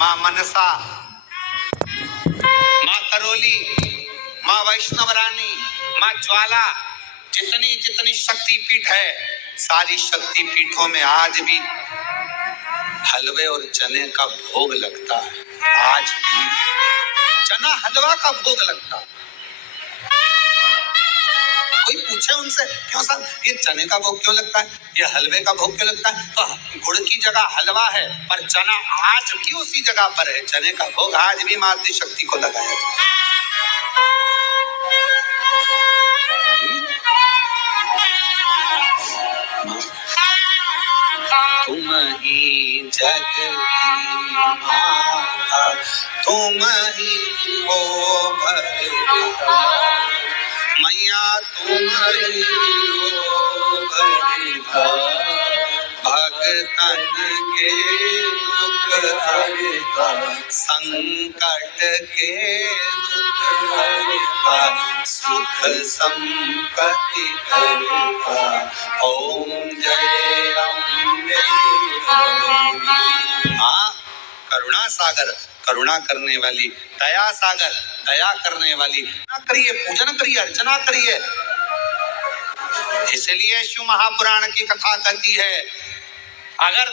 माँ मनसा, माँ करोली, माँ वैष्णव रानी, माँ ज्वाला, जितनी जितनी शक्तिपीठ है, सारी शक्तिपीठों में आज भी हलवे और चने का भोग लगता है। आज भी चना हलवा का भोग लगता है। कोई पूछे उनसे, क्यों साहब ये चने का भोग क्यों लगता है, ये हलवे का भोग क्यों लगता है, तो गुड़ की जगह हलवा है, पर चना आज भी उसी जगह पर है। चने का भोग आज भी माँ शक्ति को लगाया जाता है। तुम ही जग की माता, तुम ही हो भगता, मैया तुम ही हो भगता, भगतन के दुख हरता, संकट के दुख हरता, सुख संपत्ति करता। ओम जय अम्बे। हाँ, करुणा सागर, करुणा करने वाली, दया सागर, दया करने वाली। करिए, पूजन करिए, अर्चना करिए। इसलिए शिव महापुराण की कथा कहती है, अगर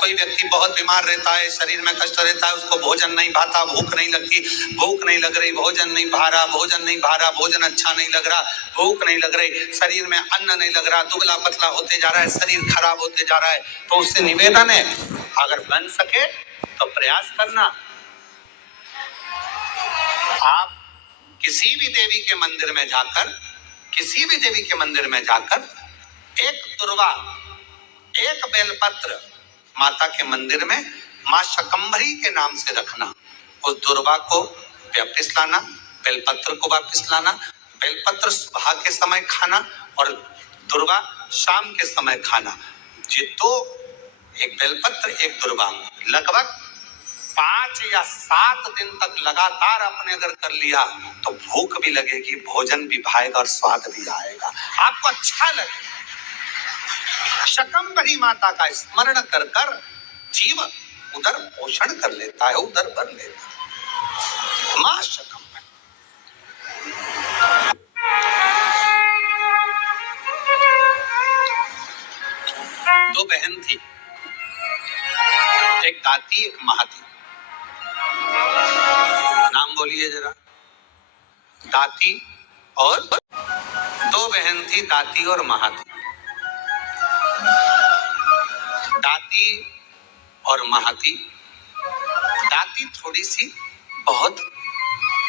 कोई व्यक्ति बहुत बीमार रहता है, शरीर में कष्ट रहता है, उसको भोजन नहीं भाता, भूख नहीं लगती, भूख नहीं लग रही, भोजन नहीं भा रहा, भोजन अच्छा नहीं लग रहा, भूख नहीं लग रही, शरीर में अन्न नहीं लग रहा, दुबला पतला होते जा रहा है, शरीर खराब होते जा रहा है, तो उससे निवेदन है, अगर बन सके तो प्रयास करना। आप किसी भी देवी के मंदिर में जाकर एक दुर्वा, एक बेलपत्र माता के मंदिर में माँ शकंभरी के नाम से रखना। उस दुर्वा को वापिस लाना, बेलपत्र को वापिस लाना। बेलपत्र सुबह के समय खाना और दुर्वा शाम के समय खाना। ये दो, एक बेलपत्र एक दुर्वा, लगभग 5 या 7 दिन तक लगातार आपने अगर कर लिया तो भूख भी लगेगी, भोजन भी भाएगा और स्वाद भी आएगा, आपको अच्छा लगेगा। शकंभरी माता का स्मरण कर कर जीव उधर पोषण कर लेता है, उधर भर लेता है। मां शकंभरी। दो बहन थी, एक दाती एक महाती। नाम बोलिए जरा। दाती और, दो बहन थी, दाती और महाती। दाती और महाती। दाती थोड़ी सी बहुत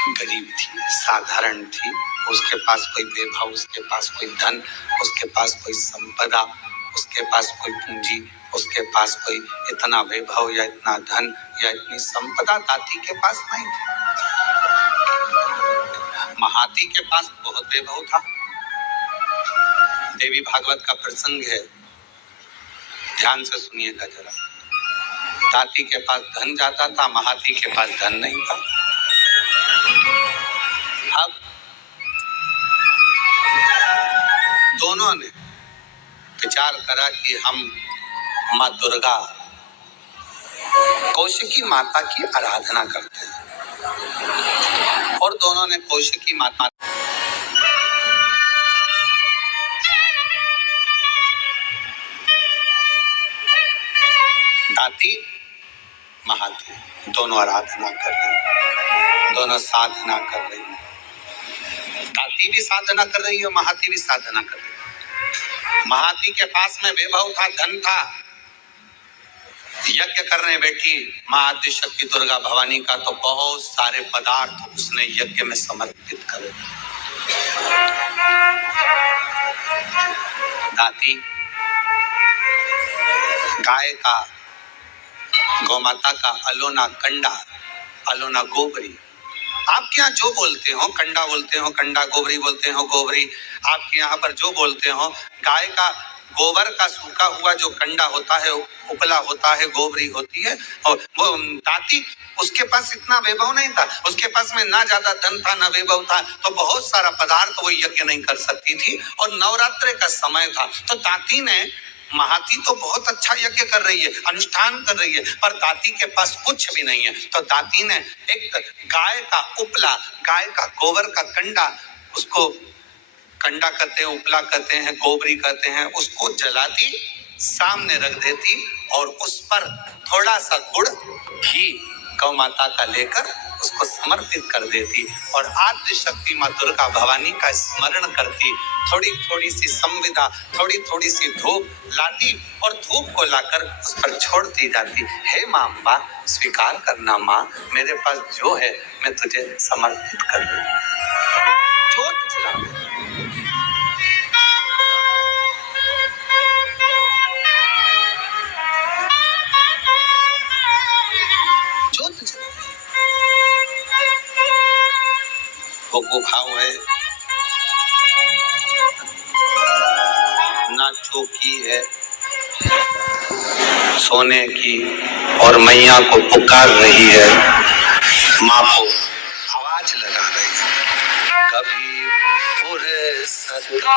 गरीब थी, साधारण थी, उसके पास कोई वैभव, उसके पास कोई धन, उसके पास कोई संपदा, उसके पास कोई पूंजी, उसके पास कोई इतना वैभव या इतना धन या इतनी संपदा दाती के पास नहीं थी। महाती के पास बहुत वैभव था। देवी भागवत का प्रसंग है, ध्यान से सुनिएगा जरा। दाती के पास धन जाता था, महाती के पास धन नहीं था। अब दोनों ने विचार करा कि हम माँ दुर्गा, कौशिकी माता की आराधना करते हैं, और दोनों ने कौशिकी माता, दाती महाती दोनों आराधना कर रही, दोनों साधना कर रही। दाती भी साधना कर रही है, महाती भी साधना कर रही। महाती के पास में वैभव था, धन था। यज्ञ करने बैठी माँ आदिशक्ति दुर्गा भवानी का, तो बहुत सारे पदार्थ उसने यज्ञ में समर्पित करे। दाती गाय का, गौमाता का अलोना कंडा, अलोना गोबरी, आपके यहाँ जो बोलते हो, कंडा बोलते हो कंडा, गोबरी बोलते हो गोबरी, आपके यहाँ पर जो बोलते हो, गाय का गोबर का सूखा हुआ जो कंडा होता है, उपला होता है, गोबरी होती है। और वो दाती, उसके पास इतना वैभव नहीं था, उसके पास में ना ज्यादा धन था ना वैभव था, तो बहुत सारा पदार्थ वो यज्ञ नहीं कर सकती थी, और नवरात्रे का समय था, तो दाती ने महाती तो बहुत अच्छा यज्ञ कर रही है, अनुष्ठान कर रही है, पर दाती के पास कुछ भी नहीं है। तो दाती ने एक गाय का उपला, गाय का गोबर का कंडा, उसको कंडा कहते हैं, उपला कहते हैं, गोबरी कहते हैं, उसको जलाती, सामने रख देती और उस पर थोड़ा सा गुड़ घी गौ माता का लेकर उसको समर्पित कर देती और आद्य शक्ति माँ दुर्गा भवानी का स्मरण करती। थोड़ी थोड़ी सी संविदा, थोड़ी थोड़ी सी धूप लाती और धूप को लाकर उस पर छोड़ती जाती। हे माँ अम्बा, स्वीकार करना माँ, मेरे पास जो है मैं तुझे समर्पित कर रही हूँ। जोत जला दे। जोत जला वो भाव है, ना चौकी है सोने की और मैया को पुकार रही है, माँ को आवाज लगा रही है। कभी फुर्सत निर्धन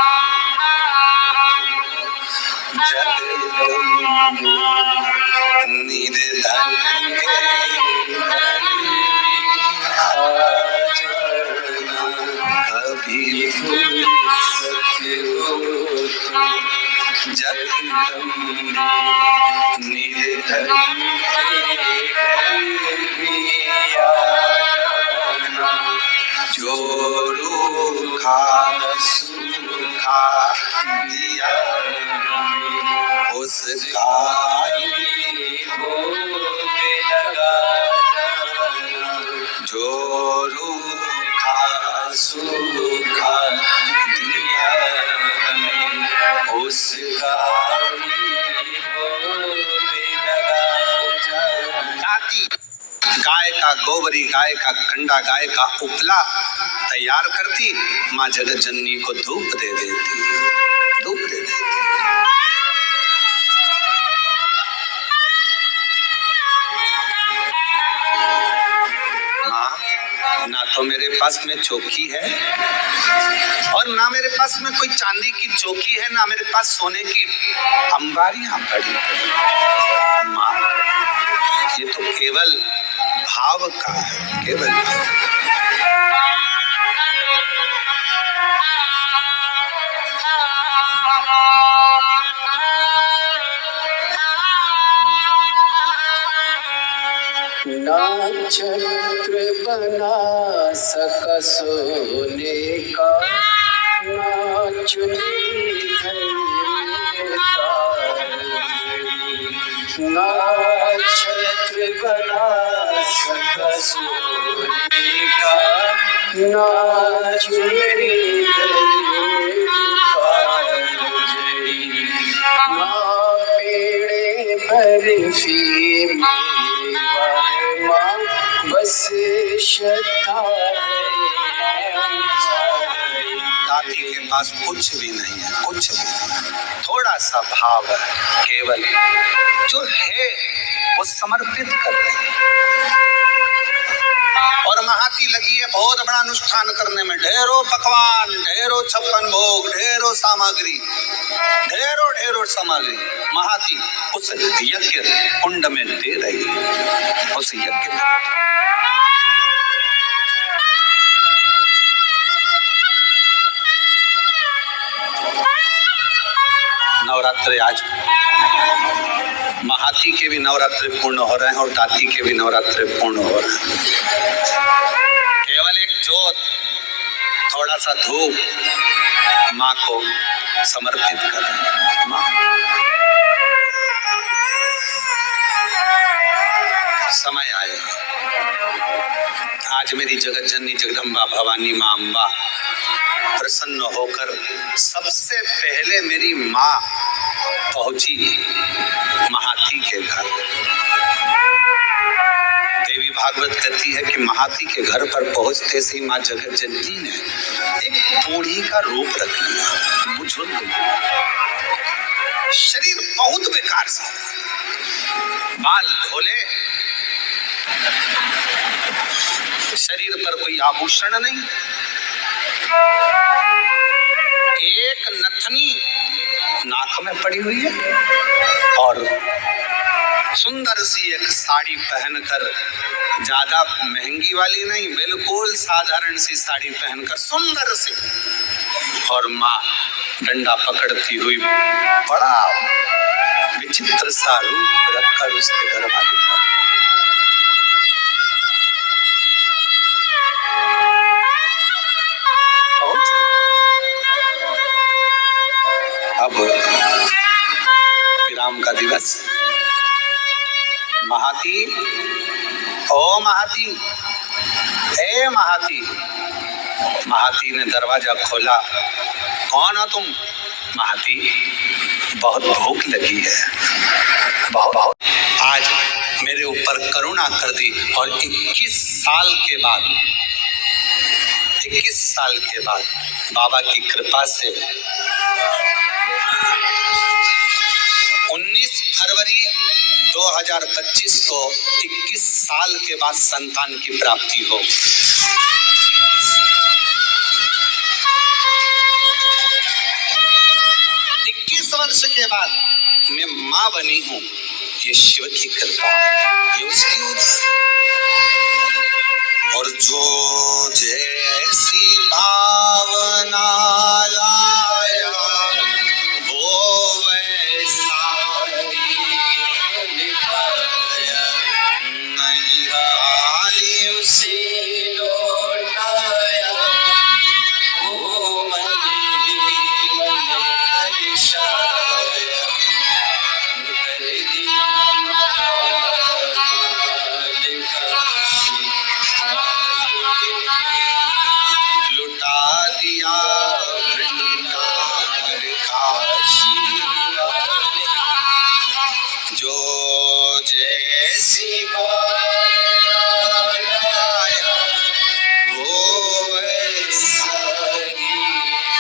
कभी फुर्सत निर्धन जो रूखा सूखा दिया उसका जो रूखा सूखा दिया उसका गाय का गोबरी, गाय का कंडा, गाय का उपला तैयार करती, माँ जगत जननी को धूप दे देती, धूप दे देती। माँ, ना तो मेरे पास में चौकी है और ना मेरे पास में कोई चांदी की चौकी है, ना मेरे पास सोने की अंबारियां पड़ी पड़ी। माँ, ये तो केवल भाव का है, केवल ना छत्र बना सका सोने का, ना चुनी ना छत्र बना सका सोने का, ना चुनी ना पेड़े बर्फी बस श्रद्धा दादी के पास कुछ भी नहीं है, कुछ भी नहीं, थोड़ा सा भाव है, केवल जो है वो समर्पित कर रही है। और महाती लगी है बहुत बड़ा अनुष्ठान करने में, ढेरों पकवान, ढेरों 56 भोग, ढेरों सामग्री, ढेरों सामग्री महाती उस यज्ञ कुंड में दे रही है, उस यज्ञ में। नवरात्रे आज महाती के भी नवरात्रे पूर्ण हो रहे हैं और दाती के भी नवरात्रे पूर्ण हो रहे हैं। केवल एक जोत, थोड़ा सा धूप माँ को समर्पित कर। माँ समय आएगा, आज मेरी जगत जननी जगदम्बा भवानी माँ अम्बा प्रसन्न होकर सबसे पहले मेरी माँ पहुंची महाती के घर। देवी भागवत कहती है कि महाती के घर पर पहुंचते से माँ जगत जननी ने एक बूढ़ी का रूप रख लिया, बुजुर्ग, शरीर बहुत बेकार सा, बाल धोले, शरीर पर कोई आभूषण नहीं, एक नथनी नाक में पड़ी हुई है और सुंदर सी एक साड़ी पहनकर, ज्यादा महंगी वाली नहीं, बिल्कुल साधारण सी साड़ी पहनकर सुंदर सी, और माँ डंडा पकड़ती हुई बड़ा विचित्र सा रूप रखकर उसके दरवाजे पर। अब विराम का दिवस। महाती, ओ महाती, ए महाती। महाती ने दरवाजा खोला। कौन हो तुम? महाती, बहुत भूख लगी है, बहुत। आज मेरे ऊपर करुणा कर दी और 21 साल के बाद बाबा की कृपा से 19 फरवरी 2025 को 21 साल के बाद संतान की प्राप्ति हो। 21 वर्ष के बाद मैं मां बनी हूं। ये शिव की कृपा, ये उसकी। और जो जैसी भावना लाया वो वैसा निभाया, नहीं खाली उसे लौटाया, वो मन कलिशाया, कर दिया लुटा दिया वृंदावन काशी, जो जैसी लाया वो वैसा ही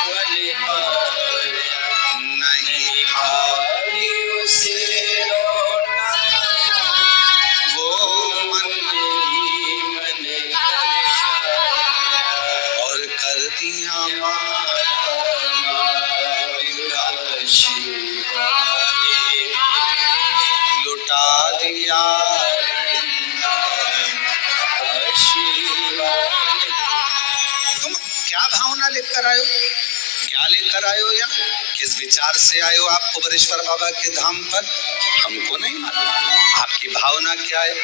बलिहारा, नहीं खाली उसे लौटाया, वो मन और कर दिया लुटा दिया। तुम क्या भावना लेकर आयो, क्या लेकर आयो, या किस विचार से आयो आप कुबेरेश्वर बाबा के धाम पर, हमको नहीं मालूम। आपकी भावना क्या है?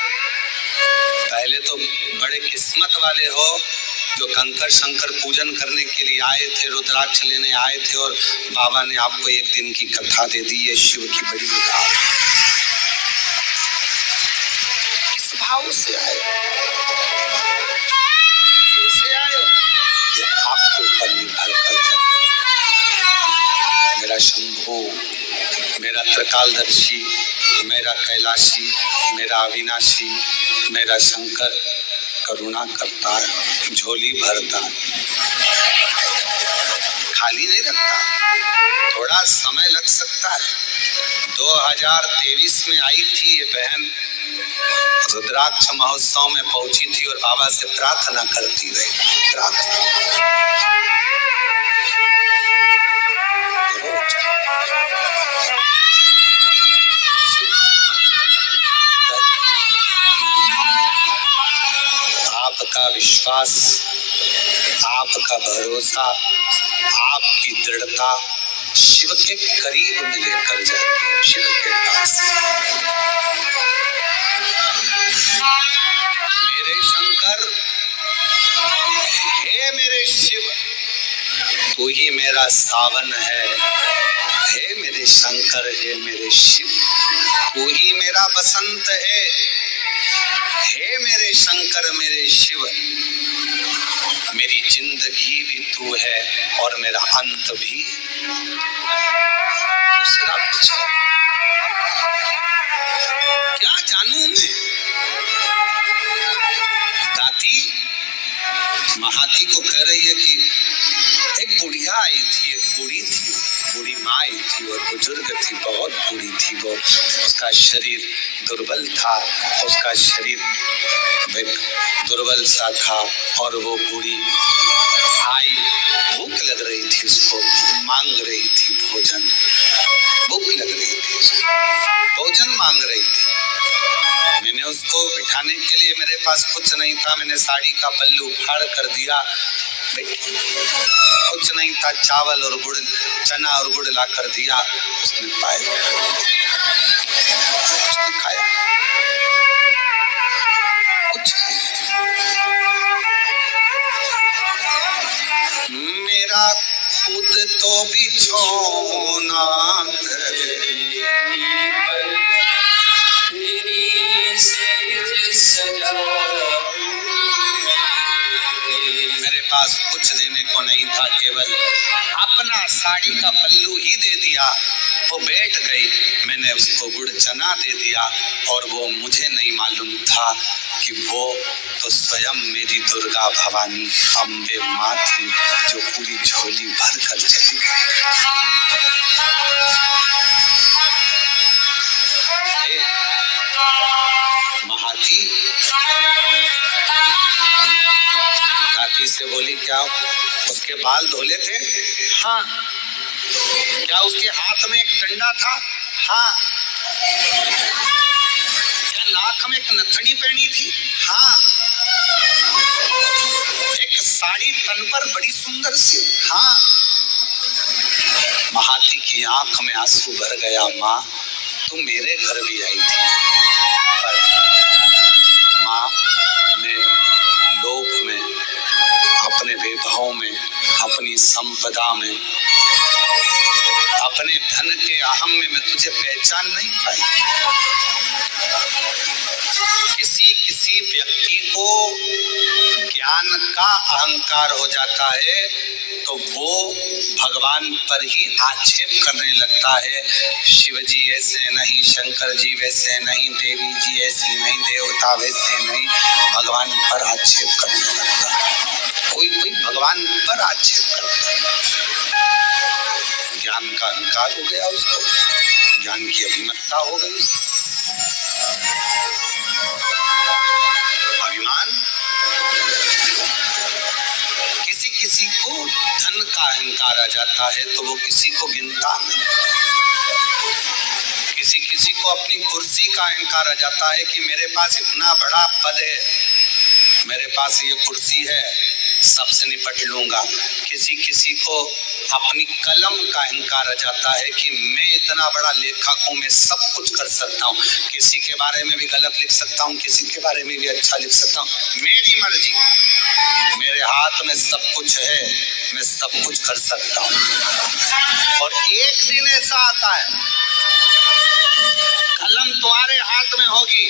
पहले तो बड़े किस्मत वाले हो जो कंकर शंकर पूजन करने के लिए आए थे, रुद्राक्ष लेने आए थे, और बाबा ने आपको एक दिन की कथा दे दी। ये शिव की बड़ी उदार। किस भाव से आए, कैसे आए, ये आपके ऊपर निर्भर करता। मेरा शंभू, मेरा त्रिकालदर्शी, मेरा कैलाशी, मेरा अविनाशी, मेरा शंकर करुणा करता है, झोली भरता है, खाली नहीं रखता। थोड़ा समय लग सकता है। 2023 में आई थी ये बहन, रुद्राक्ष महोत्सव में पहुंची थी और बाबा से प्रार्थना करती रही। आपका विश्वास, आपका भरोसा, आपकी दृढ़ता शिव के करीब में लेकर जाती है, शिव के पास। मेरे शंकर, हे मेरे शिव, तू ही मेरा सावन है। हे मेरे शंकर, हे मेरे शिव, तू ही मेरा बसंत है। हे मेरे शंकर, मेरे शिव, मेरी जिंदगी भी तू है और मेरा अंत भी। दूसरा कुछ है क्या जानूं मैं? दाती महाती को कह रही है कि एक बुढ़िया आई थी, एक बूढ़ी थी, बूढ़ी माँ आई थी और बुजुर्ग थी, बहुत बूढ़ी थी वो। उसका शरीर दुर्बल था, उसका शरीर दुर्बल सा था और वो बूढ़ी आई, भूख लग रही थी, उसको मांग रही थी भोजन। भूख लग रही थी, भोजन मांग रही थी। मैंने उसको बिठाने के लिए, मेरे पास कुछ नहीं था, मैंने साड़ी का पल्लू फाड़ कर दिया। कुछ नहीं था, चावल और गुड़, चना और गुड़ ला कर दिया। उसने पाया, उसने खाया, कुछ मेरा खुद तो बिछोना मेरे पास कुछ देने को नहीं था, केवल अपना साड़ी का पल्लू ही दे दिया। वो बैठ गई, मैंने उसको गुड़ चना दे दिया और वो मुझे नहीं मालूम था कि वो तो स्वयं मेरी दुर्गा भवानी अम्बे माँ थी, जो पूरी झोली भर कर चली गई। महाती काकी से बोली, क्या उसके बाल धोले थे? हाँ। क्या उसके हाथ में एक डंडा था? हाँ। क्या नाक में एक नथनी पहनी थी? हाँ। एक साड़ी तन पर बड़ी सुंदर सी? हाँ। महाती की आंख में आंसू भर गया। माँ, तुम मेरे घर भी आई थी, पर माँ, मैं लोभ में, अपने वैभव में, अपनी संपदा में, अपने धन के अहम में मैं तुझे पहचान नहीं पाई। किसी व्यक्ति को ज्ञान का अहंकार हो जाता है तो वो भगवान पर ही आक्षेप करने लगता है। शिव जी ऐसे नहीं, शंकर जी वैसे नहीं, देवी जी ऐसी नहीं, देवता वैसे नहीं, भगवान पर आक्षेप करने लगता है। कोई भगवान पर आक्षेप करता है। ज्ञान का अहंकार हो गया उसको, ज्ञान की अभिमत्ता हो गई, अभिमान। किसी को धन का अहंकार आ जाता है तो वो किसी को गिनता नहीं। किसी को अपनी कुर्सी का अहंकार आ जाता है कि मेरे पास इतना बड़ा पद है, मेरे पास ये कुर्सी है, सबसे निपट लूंगा। किसी को अपनी कलम का अहंकार आ जाता है कि मैं इतना बड़ा लेखक हूँ, मैं सब कुछ कर सकता हूँ, किसी के बारे में भी गलत लिख सकता हूँ, किसी के बारे में भी अच्छा लिख सकता हूँ, मेरी मर्जी, मेरे हाथ में सब कुछ है, मैं सब कुछ कर सकता हूँ। और एक दिन ऐसा आता है, कलम तुम्हारे हाथ में होगी,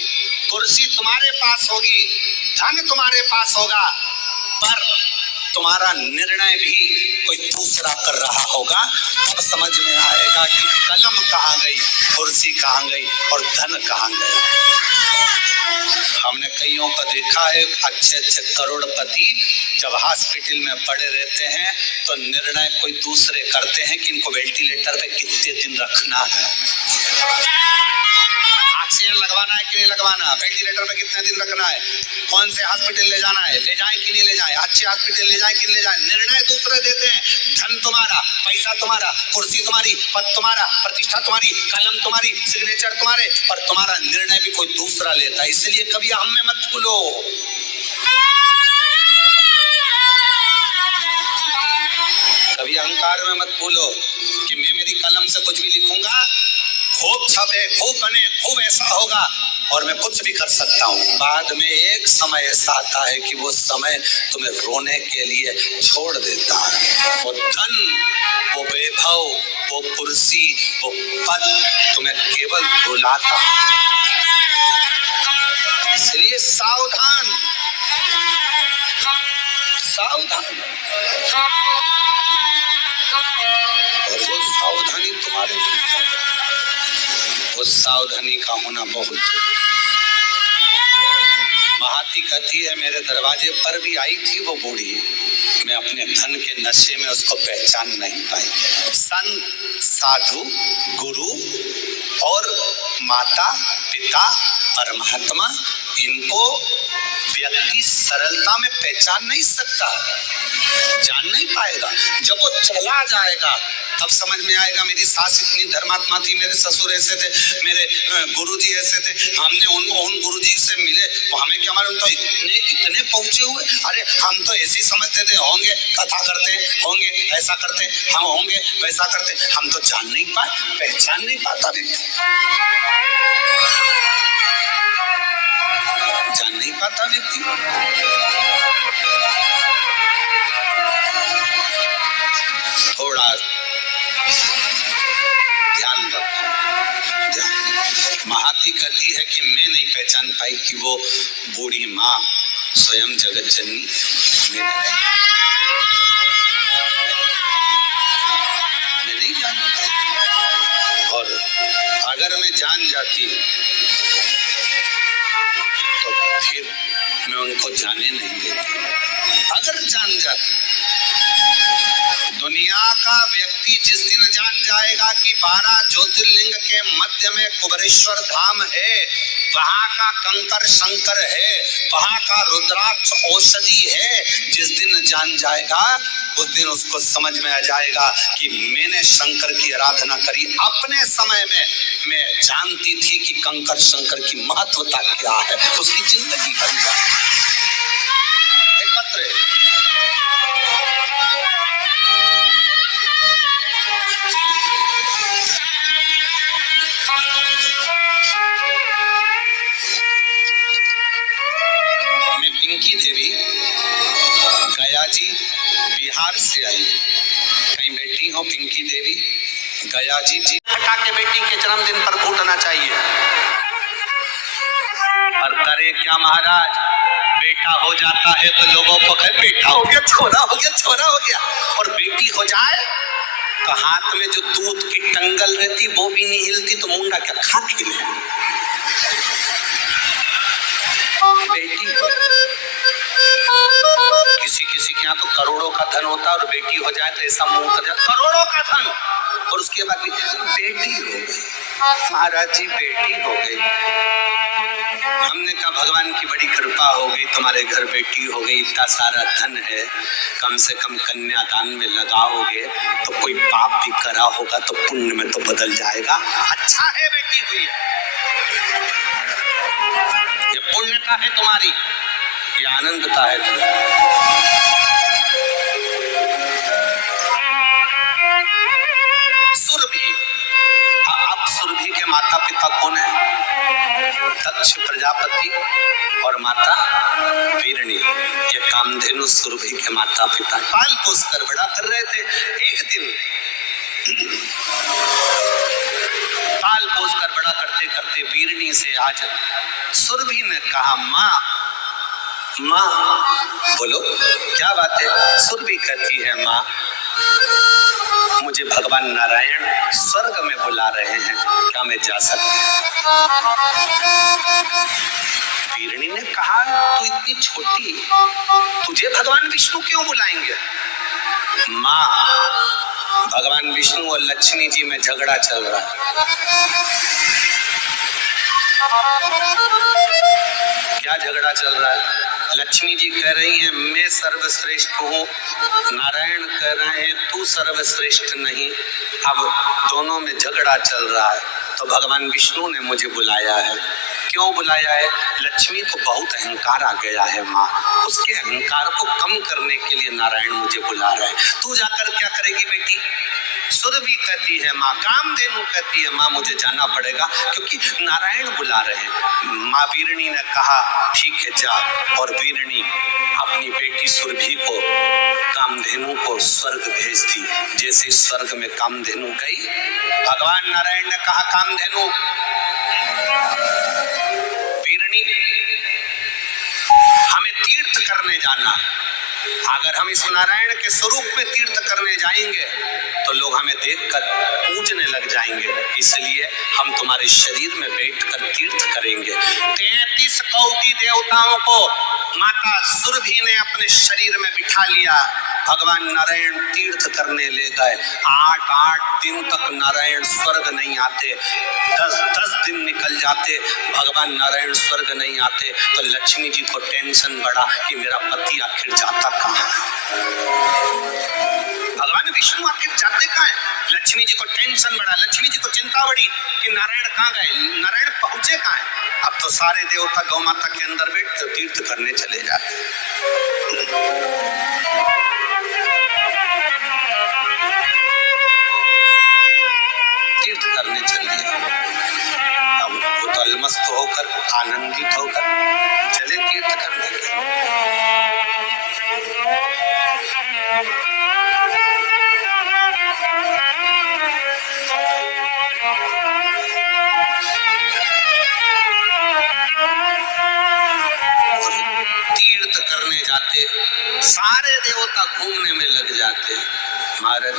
कुर्सी तुम्हारे पास होगी, धन तुम्हारे पास होगा, पर तुम्हारा निर्णय भी कोई दूसरा कर रहा होगा। तब समझ में आएगा कि कलम कहाँ गई, कुर्सी कहाँ गई और धन कहाँ गया। हमने कईयों को देखा है, अच्छे करोड़पति जब हॉस्पिटल में पड़े रहते हैं तो निर्णय कोई दूसरे करते हैं कि इनको वेंटिलेटर पे कितने दिन रखना है, ऑक्सीजन लगवाना है कि नहीं लगवाना, वेंटिलेटर पे कितने दिन रखना है, कौन से हॉस्पिटल ले जाना है, ले जाए कि नहीं ले जाए, अच्छे हॉस्पिटल ले जाए कि नहीं ले जाए। निर्णय दूसरे देते हैं। धन तुम्हारा, पैसा तुम्हारा, कुर्सी तुम्हारी, पद तुम्हारा, प्रतिष्ठा तुम्हारी, कलम तुम्हारी, सिग्नेचर तुम्हारे, पर तुम्हारा निर्णय भी कोई दूसरा लेता है। इसलिए कभी हम में मत भूलो, कभी अहंकार में मत भूलो कि मैं मेरी कलम से कुछ भी लिखूंगा, खूब छपे, खूब बने, खूब ऐसा होगा और मैं कुछ भी कर सकता हूँ। बाद में एक समय ऐसा आता है कि वो समय तुम्हें रोने के लिए छोड़ देता है। वो धन, वो वैभव, वो कुर्सी, वो पद तुम्हें केवल रुलाता है। इसलिए सावधान, सावधान। और वो सावधानी तुम्हारे भीतर, उस सावधानी का होना बहुत जरूरी। महाती कहती है, मेरे दरवाजे पर भी आई थी वो बूढ़ी, मैं अपने धन के नशे में उसको पहचान नहीं पाई। संत, साधु, गुरु और माता पिता परमात्मा, इनको व्यक्ति सरलता में पहचान नहीं सकता, जान नहीं पाएगा। जब वो चला जाएगा तब समझ में आएगा मेरी सास इतनी धर्मात्मा थी, मेरे ससुर ऐसे थे, मेरे गुरुजी ऐसे थे, हमने उन गुरुजी से मिले, वो हमें क्या मालूम, तो इतने पहुंचे हुए। अरे हम तो ऐसे ही समझते थे, होंगे कथा करते, होंगे ऐसा करते, हम होंगे वैसा करते, हम तो जान नहीं पाए, पहचान नहीं पाता व्यक्ति, जान नहीं पाता व्यक्ति। थोड़ा ध्यान रखो, महाती कहती है कि मैं नहीं पहचान पाई कि वो बूढ़ी माँ स्वयं जगत जननी मैं नहीं जान पाई, और अगर मैं जान जाती तो फिर मैं उनको जाने नहीं देती। अगर जान जाती, दुनिया का व्यक्ति जिस दिन जान जाएगा कि 12 ज्योतिर्लिंग के मध्य में कुबेरेश्वर धाम है, वहां का कंकर शंकर है, वहां का रुद्राक्ष औषधि है, जिस दिन जान जाएगा उस दिन उसको समझ में आ जाएगा कि मैंने शंकर की आराधना करी। अपने समय में मैं जानती थी कि कंकर शंकर की महत्वता क्या है, उसकी जिंदगी बन जाए। एक पत्र पिंकी देवी गया जी बिहार से आई, कहीं बेटी हो पिंकी देवी गया जी हटा के बेटी के जन्मदिन पर फूटना चाहिए। और करे क्या महाराज, बेटा हो जाता है तो लोगों को कहे बेटा हो गया, छोरा हो गया, छोरा हो गया, और बेटी हो जाए तो हाथ में जो दूध की टंगल रहती वो भी नहीं हिलती, तो मुंडा क्या खा के ले। बेटी किसी के यहाँ तो करोड़ों का धन होता है, और बेटी हो जाए तो ऐसा मुंह कर जाता करोड़ों का धन, और उसके बाद भी बेटी हो गई। महाराज जी बेटी हो गई, हमने कहा भगवान की बड़ी कृपा हो गई, तुम्हारे घर बेटी हो गई, इतना सारा धन है, कम से कम कन्यादान में लगाओगे तो कोई पाप भी करा होगा तो पुण्य में तो बदल जाएगा। अच्छा है बेटी हुई है, ये पुण्यता है तुम्हारी, ये आनंदता है तुम्हारी। सुरभि, अब सुरभि के माता पिता कौन है? दक्ष प्रजापति और माता वीरणी, ये कामधेनु सुरभि के माता पिता पाल पोस कर बड़ा कर रहे थे। एक दिन पाल पोस कर बड़ा करते करते वीरणी से आज सुरभि ने कहा माँ, माँ बोलो क्या बात है? सुरभि कहती है माँ, मुझे भगवान नारायण स्वर्ग में बुला रहे हैं, क्या मैं जा सकती हूँ? वीरणी ने कहा तू इतनी छोटी, तुझे भगवान विष्णु क्यों बुलाएंगे? माँ, भगवान विष्णु और लक्ष्मी जी में झगड़ा चल रहा है। क्या झगड़ा चल रहा है? लक्ष्मी जी कह रही हैं मैं सर्वश्रेष्ठ हूँ, नारायण कह रहे हैं तू सर्वश्रेष्ठ नहीं। अब दोनों में झगड़ा चल रहा है, तो भगवान विष्णु ने मुझे बुलाया है। क्यों बुलाया है? लक्ष्मी को बहुत अहंकार आ गया है माँ, उसके अहंकार को कम करने के लिए नारायण मुझे बुला रहे हैं। तू जाकर क्या करेगी बेटी? सुरभि कहती है माँ, कामधेनु कहती है माँ मुझे जाना पड़ेगा क्योंकि नारायण बुला रहे हैं। माँ वीरणी ने कहा ठीक है जा, और वीरणी अपनी बेटी सुरभि को कामधेनु को स्वर्ग भेज दी। जैसे स्वर्ग में कामधेनु गई, भगवान नारायण ने कहा कामधेनु वीरणी हमें तीर्थ करने जाना, अगर हम इस नारायण के स्वरूप में तीर्थ करने जाएंगे तो लोग हमें देखकर पूजने लग जाएंगे, इसलिए हम तुम्हारे शरीर में बैठकर तीर्थ करेंगे। 33 कोटि देवताओं को माता सुरभि ने अपने शरीर में बिठा लिया। भगवान नारायण तीर्थ करने ले गए। 8 दिन तक नारायण स्वर्ग नहीं आते। 10 दिन निकल जाते, भगवान नारायण स्वर्ग नहीं आते। तो लक्ष्मी जी को टेंशन बढ़ा कि मेरा पति आखिर जाता कहाँ है, भगवान विष्णु आखिर जाते कहाँ है। लक्ष्मी जी को टेंशन बढ़ा, लक्ष्मी जी को चिंता बढ़ी कि नारायण कहाँ गए, नारायण पहुंचे कहाँ है। अब तो सारे देवता गौ माता के अंदर बैठ के तीर्थ करने चले जाते। तीर्थ करने चल दिया। अब वो तो अलमस्त होकर, आनंदित होकर चले तीर्थ करने के। करने जाते, सारे देवता घूमने में लग जाते। महाराज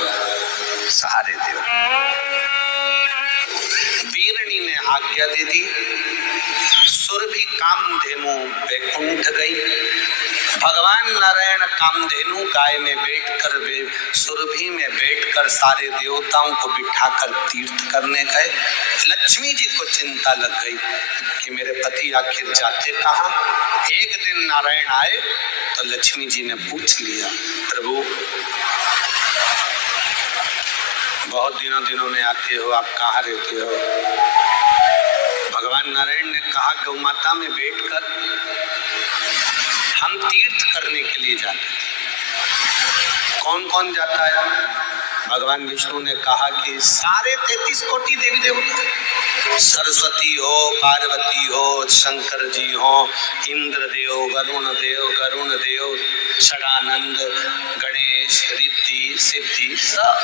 सारे देवता, वीरणी ने आज्ञा दे दी, सुरभि कामधेनु बैकुंठ गई। भगवान नारायण कामधेनु गाय में बैठकर, सुरभि में बैठकर सारे देवताओं को बिठाकर तीर्थ करने गए। लक्ष्मी जी को चिंता लग गई कि मेरे पति आखिर जाते कहाँ। एक दिन नारायण आए तो लक्ष्मी जी ने पूछ लिया, प्रभु बहुत दिनों में आते हो, आप कहाँ रहते हो। भगवान नारायण ने कहा गौ माता में बैठकर हम तीर्थ करने के लिए जाते हैं। कौन कौन जाता है। भगवान विष्णु ने कहा कि सारे 33 कोटि देवी देवता, सरस्वती हो, पार्वती हो, शंकर जी हो, इंद्र देव, वरुण देव, गरुण देव, षडानंद, गणेश, रिद्धि, सिद्धि, सब।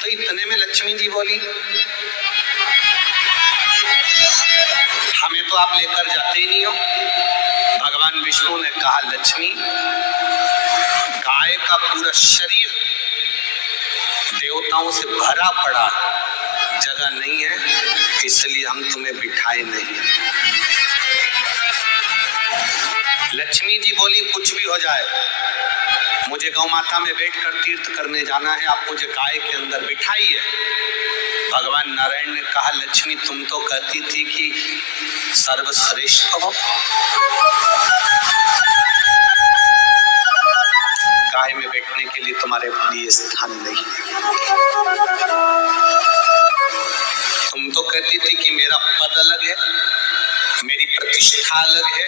तो इतने में लक्ष्मी जी बोली, हमें तो आप लेकर जाते ही नहीं हो। भगवान विष्णु ने कहा, लक्ष्मी गाय का पूरा शरीर देवताओं से भरा पड़ा, जगह नहीं है, इसलिए हम तुम्हें बिठाए नहीं। लक्ष्मी जी बोली, कुछ भी हो जाए, मुझे गौ माता में बैठकर तीर्थ करने जाना है, आप मुझे गाय के अंदर बिठाइए। भगवान नारायण ने कहा, लक्ष्मी तुम तो कहती थी कि सर्वश्रेष्ठ हो, गाय में बैठने के लिए तुम्हारे लिए स्थान नहीं है। तुम तो कहती थी कि मेरा पद अलग है, मेरी प्रतिष्ठा अलग है,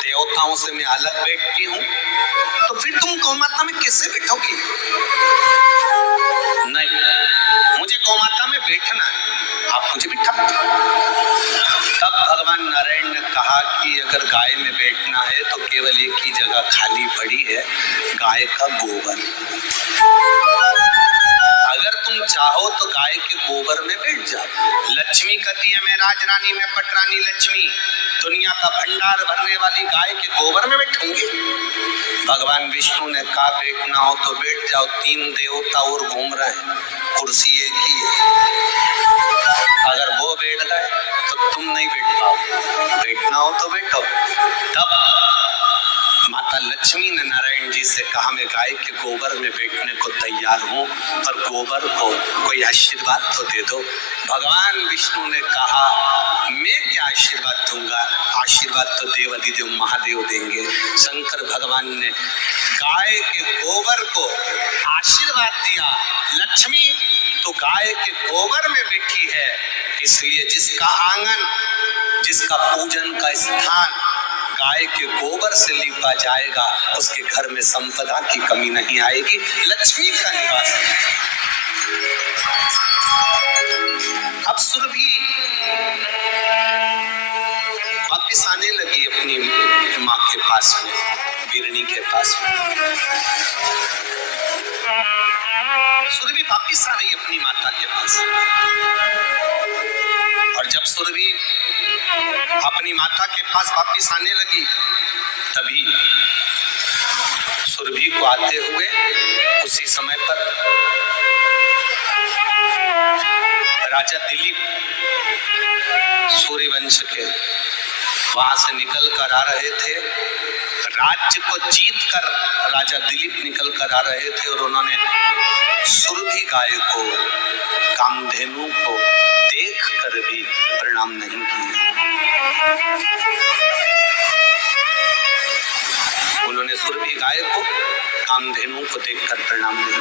देवताओं से मैं अलग बैठती हूँ, तो फिर तुम गौ माता में कैसे बैठोगी। नहीं, मुझे गौ माता में बैठना है, आप मुझे बिठा। तब भगवान नारायण ने कहा कि अगर गाय में बैठना है तो केवल एक ही जगह खाली पड़ी है, गाय का गोबर। अगर तुम चाहो तो गाय के गोबर में बैठ जाओ। लक्ष्मी कहती है, मैं राजरानी, मैं पटरानी लक्ष्मी, दुनिया का भंडार भरने वाली गाय के गोबर में बैठूंगी। भगवान विष्णु ने कहा, बैठना हो तो बैठ जाओ, 3 देवता और घूम रहे हैं, कुर्सी एक ही है। अगर वो बैठ गए तो तुम नहीं बैठ पाओ, बैठना हो तो बैठो। तब माता लक्ष्मी ने नारायण जी से कहा, मैं गाय के गोबर में बैठने को तैयार हूँ, पर गोबर को कोई आशीर्वाद तो दे दो। भगवान विष्णु ने कहा, मैं क्या आशीर्वाद दूंगा, आशीर्वाद तो देव अधिदेव महादेव देंगे। शंकर भगवान ने गाय के गोबर को आशीर्वाद दिया, लक्ष्मी तो गाय के गोबर में बैठी है, इसलिए जिसका आंगन, जिसका पूजन का स्थान गाय के गोबर से लीपा जाएगा, उसके घर में संपदा की कमी नहीं आएगी, लक्ष्मी का निवास है। अब सुरभि वापिस आने लगी अपनी माँ के पास में, वीरणी के पास में। सुरभि वापिस आ रही अपनी माता के पास, और जब सुरभि अपनी माता के पास वापिस आने लगी, तभी सुरभि को आते हुए उसी समय पर राजा दिलीप सूर्यवंश के वहां से निकल कर आ रहे थे, राज्य को जीत कर राजा दिलीप निकल कर आ रहे थे और उन्होंने सुरभि गाय को, कामधेनु को देख कर भी प्रणाम नहीं किया। उन्होंने सुरभि गाय को, कामधेनु को देखकर प्रणाम नहीं किया।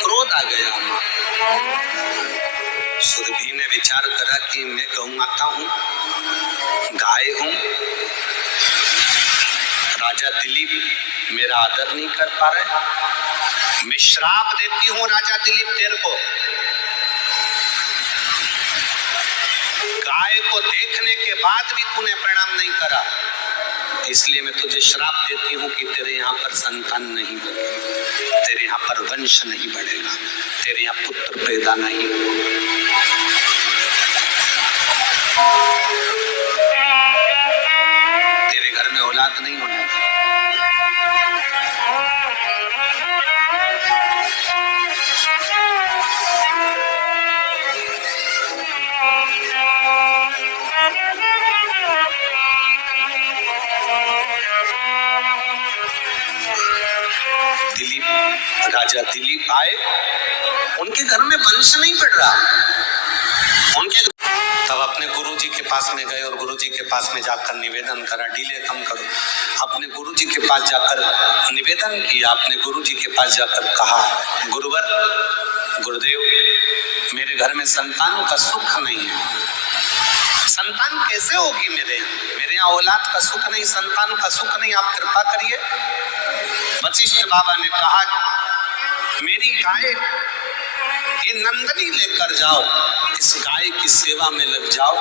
क्रोध आ गया मां। सुरभि ने विचार करा कि मैं गौ माता हूं, गाय हूं, राजा दिलीप मेरा आदर नहीं कर पा रहे, मैं श्राप देती हूं राजा दिलीप तेरे को, गाय को देखने के बाद भी तूने प्रणाम नहीं करा, इसलिए मैं तुझे श्राप देती हूं कि तेरे यहाँ पर संतान नहीं होगी, तेरे यहाँ पर वंश नहीं बढ़ेगा, तेरे यहाँ पुत्र पैदा नहीं होगा। तेरे घर में औलाद नहीं होने वाली। राजा दिलीप आए, उनके घर में वंश नहीं बढ़ रहा, उनके तब अपने गुरुजी के पास में गए और गुरुजी के पास में जाकर निवेदन करा, डिले कम करो। अपने गुरुजी के पास जाकर निवेदन किया, अपने गुरुजी के पास जाकर कहा, गुरुवर, गुरुदेव, मेरे घर में संतान का सुख नहीं है, संतान कैसे होगी मेरे यहाँ औलाद का सुख नहीं, संतान का सुख नहीं, आप कृपा करिए। वशिष्ठ बाबा ने कहा, मेरी गाय ये नंदनी लेकर जाओ, इस गाय की सेवा में लग जाओ,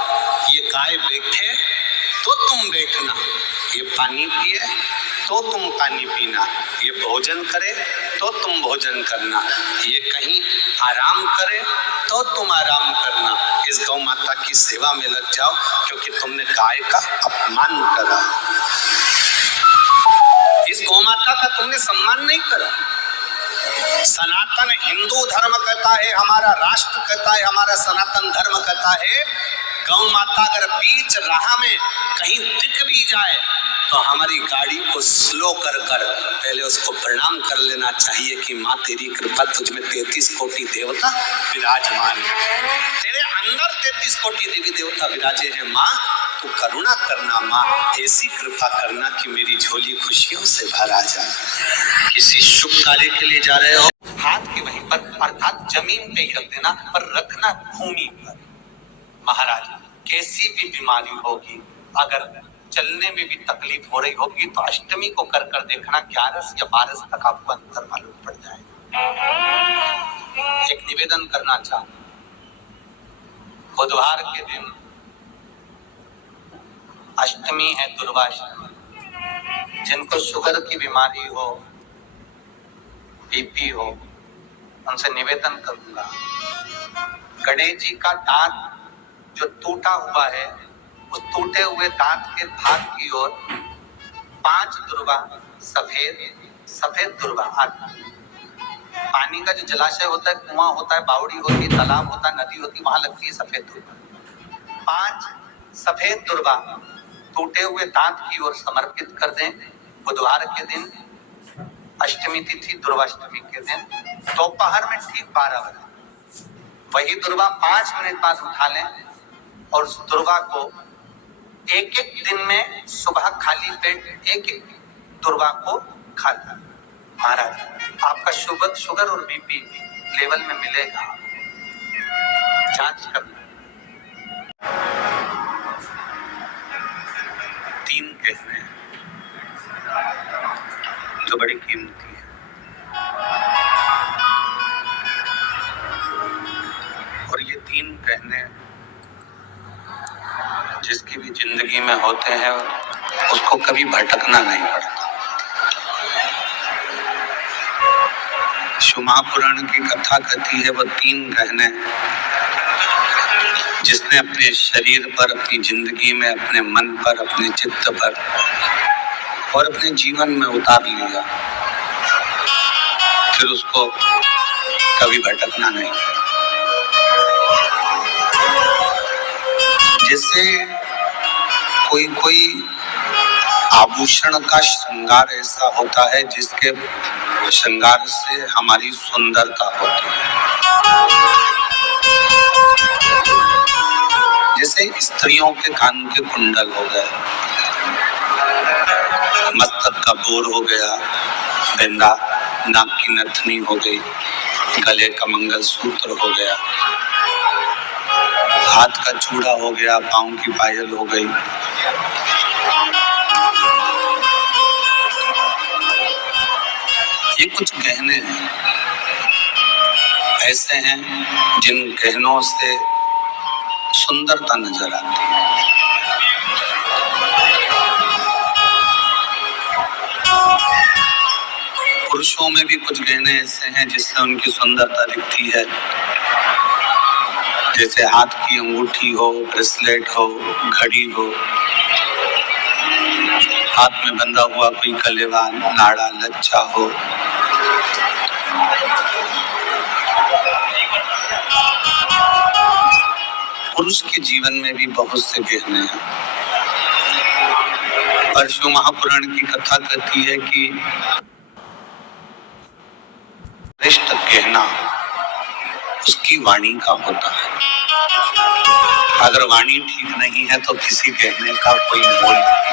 ये गाय बैठे तो तुम बैठना, ये पानी पिए तो तुम पानी पीना, ये भोजन करे तो तुम भोजन करना, ये कहीं आराम करे तो तुम आराम करना, इस गौ माता की सेवा में लग जाओ, क्योंकि तुमने गाय का अपमान करा, इस गौ माता का तुमने सम्मान नहीं करा। सनातन हिंदू धर्म कहता है, हमारा राष्ट्र कहता है, हमारा सनातन धर्म कहता है, गौ माता अगर बीच राह में कहीं दिख भी जाए तो हमारी गाड़ी को स्लो कर कर पहले उसको प्रणाम कर लेना चाहिए कि माँ तेरी कृपा, तुझ में 33 कोटि देवता विराजमान है, तेरे अंदर 33 कोटि देवी देवता विराजे हैं, माँ तू करुणा करना, माँ ऐसी कृपा करना कि मेरी झोली खुशियों से भर आ जाए। किसी शुभ कार्य के लिए जा रहे हो, हाथ के वहीं पर अर्थात जमीन पे ही रख देना, पर रखना भूमि पर। महाराज, कैसी भी बीमारी होगी, अगर चलने में भी तकलीफ हो रही होगी तो अष्टमी को कर कर देखना, 11 या 12 तक आपको अंतर मालूम पड़ जाएगा। एक निवेदन करना चाहूं, बुधवार के दिन अष्टमी है, दुर्वाष्टमी, जिनको शुगर की बीमारी हो, बीपी हो, उनसे निवेदन करूंगा, गणेश जी का दांत जो टूटा हुआ है, उस टूटे हुए दांत के भाग की ओर 5 दुर्वा सफेद दुर्वा, पानी का जो जलाशय होता है, कुआं होता है, बावड़ी होती है, तालाब होता है, नदी होती है, वहां लगती है सफेद दुर्वा, 5 सफेद दुर्वा टूटे हुए दांत की ओर समर्पित कर दें। बुधवार के दिन, अष्टमी तिथि दुर्वाष्टमी के दिन, दोपहर में ठीक 12 बजे वही दुर्वा 5 मिनट बाद उठा लें और उस दुर्वा को एक दिन में सुबह खाली पेट एक दुर्वा को खा लें। महाराज, आपका शुगर और बीपी लेवल में मिलेगा, जांच करना। 3 कहने हैं जो बड़ी कीमती है, और ये 3 कहने जिसकी भी जिंदगी में होते हैं उसको कभी भटकना नहीं पड़ता। शिव महापुराण की कथा कहती है, वो 3 कहने जिसने अपने शरीर पर, अपनी जिंदगी में, अपने मन पर, अपने चित्त पर और अपने जीवन में उतार लिया, फिर उसको कभी भटकना नहीं। जैसे कोई कोई आभूषण का श्रृंगार ऐसा होता है जिसके श्रृंगार से हमारी सुंदरता होती है। जैसे स्त्रियों के कान के कुंडल हो गए, मस्तक का बोर हो गया, बिंदा, नाक की नथनी हो गई, गले का मंगलसूत्र हो गया, हाथ का चूड़ा हो गया, पांव की पायल हो गई। ये कुछ गहने हैं, ऐसे हैं जिन गहनों से सुंदरता नजर आती है। पुरुषों में भी कुछ गहने ऐसे हैं जिससे उनकी सुंदरता दिखती है, जैसे हाथ की अंगूठी हो, ब्रेसलेट हो, घड़ी हो, हाथ में बंधा हुआ कोई कलेवा, नाड़ा, लच्छा हो। पुरुष के जीवन में भी बहुत से गहने हैं। परशु महापुराण की कथा कहती है कि श्रेष्ठ गहना उसकी वाणी का होता है। अगर वाणी ठीक नहीं है तो किसी गहने का कोई मोल नहीं।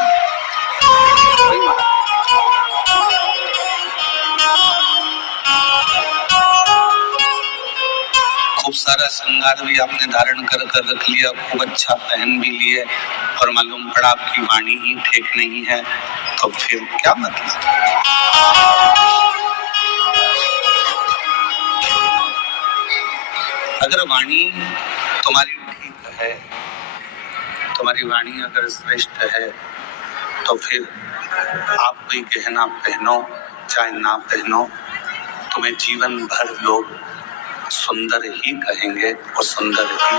खूब सारा श्रृंगार भी आपने धारण कर रख लिया, खूब अच्छा पहन भी लिए, और मालूम पड़ा आपकी वाणी ही ठीक नहीं है, तो फिर क्या मतलब? अगर वाणी तुम्हारी ठीक है, तुम्हारी वाणी अगर श्रेष्ठ है, तो फिर आप कोई गहना पहनो चाहे ना पहनो, तुम्हें जीवन भर लोग सुंदर ही कहेंगे और सुंदर ही।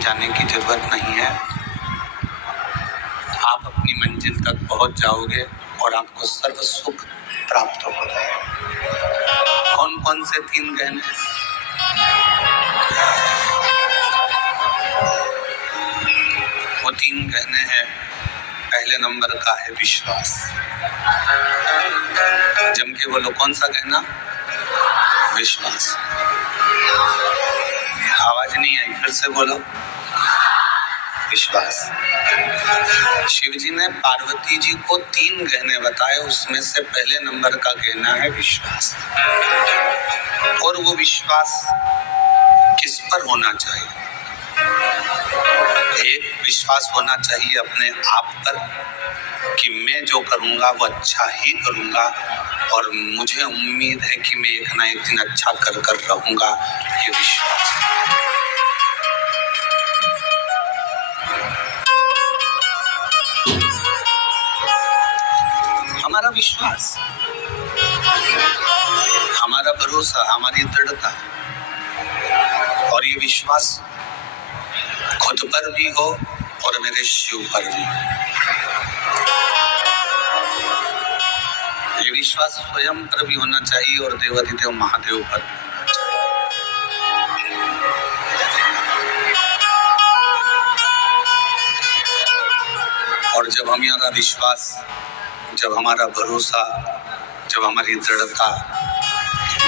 जाने की जरूरत नहीं है, आप अपनी मंजिल तक पहुंच जाओगे और आपको सर्व सुख प्राप्त हो जाएगा। कौन कौन से 3 गहने? वो 3 गहने हैं। पहले नंबर का है विश्वास। जम के बोलो, कौन सा गहना? विश्वास। आवाज नहीं आई, फिर से बोलो, विश्वास। शिव जी ने पार्वती जी को 3 गहने बताए, उसमें से पहले नंबर का गहना है विश्वास। और वो विश्वास किस पर होना चाहिए? एक विश्वास होना चाहिए अपने आप पर कि मैं जो करूंगा वो अच्छा ही करूंगा, और मुझे उम्मीद है कि मैं एक ना एक दिन अच्छा कर रहूंगा। ये विश्वास। हमारा विश्वास, हमारा भरोसा, हमारी दृढ़ता, और ये विश्वास खुद पर भी हो और मेरे शिव पर भी। ये विश्वास स्वयं पर भी होना चाहिए और देवाधिदेव महादेव पर भी होना चाहिए। और जब हमारा विश्वास, जब हमारा भरोसा, जब हमारी दृढ़ता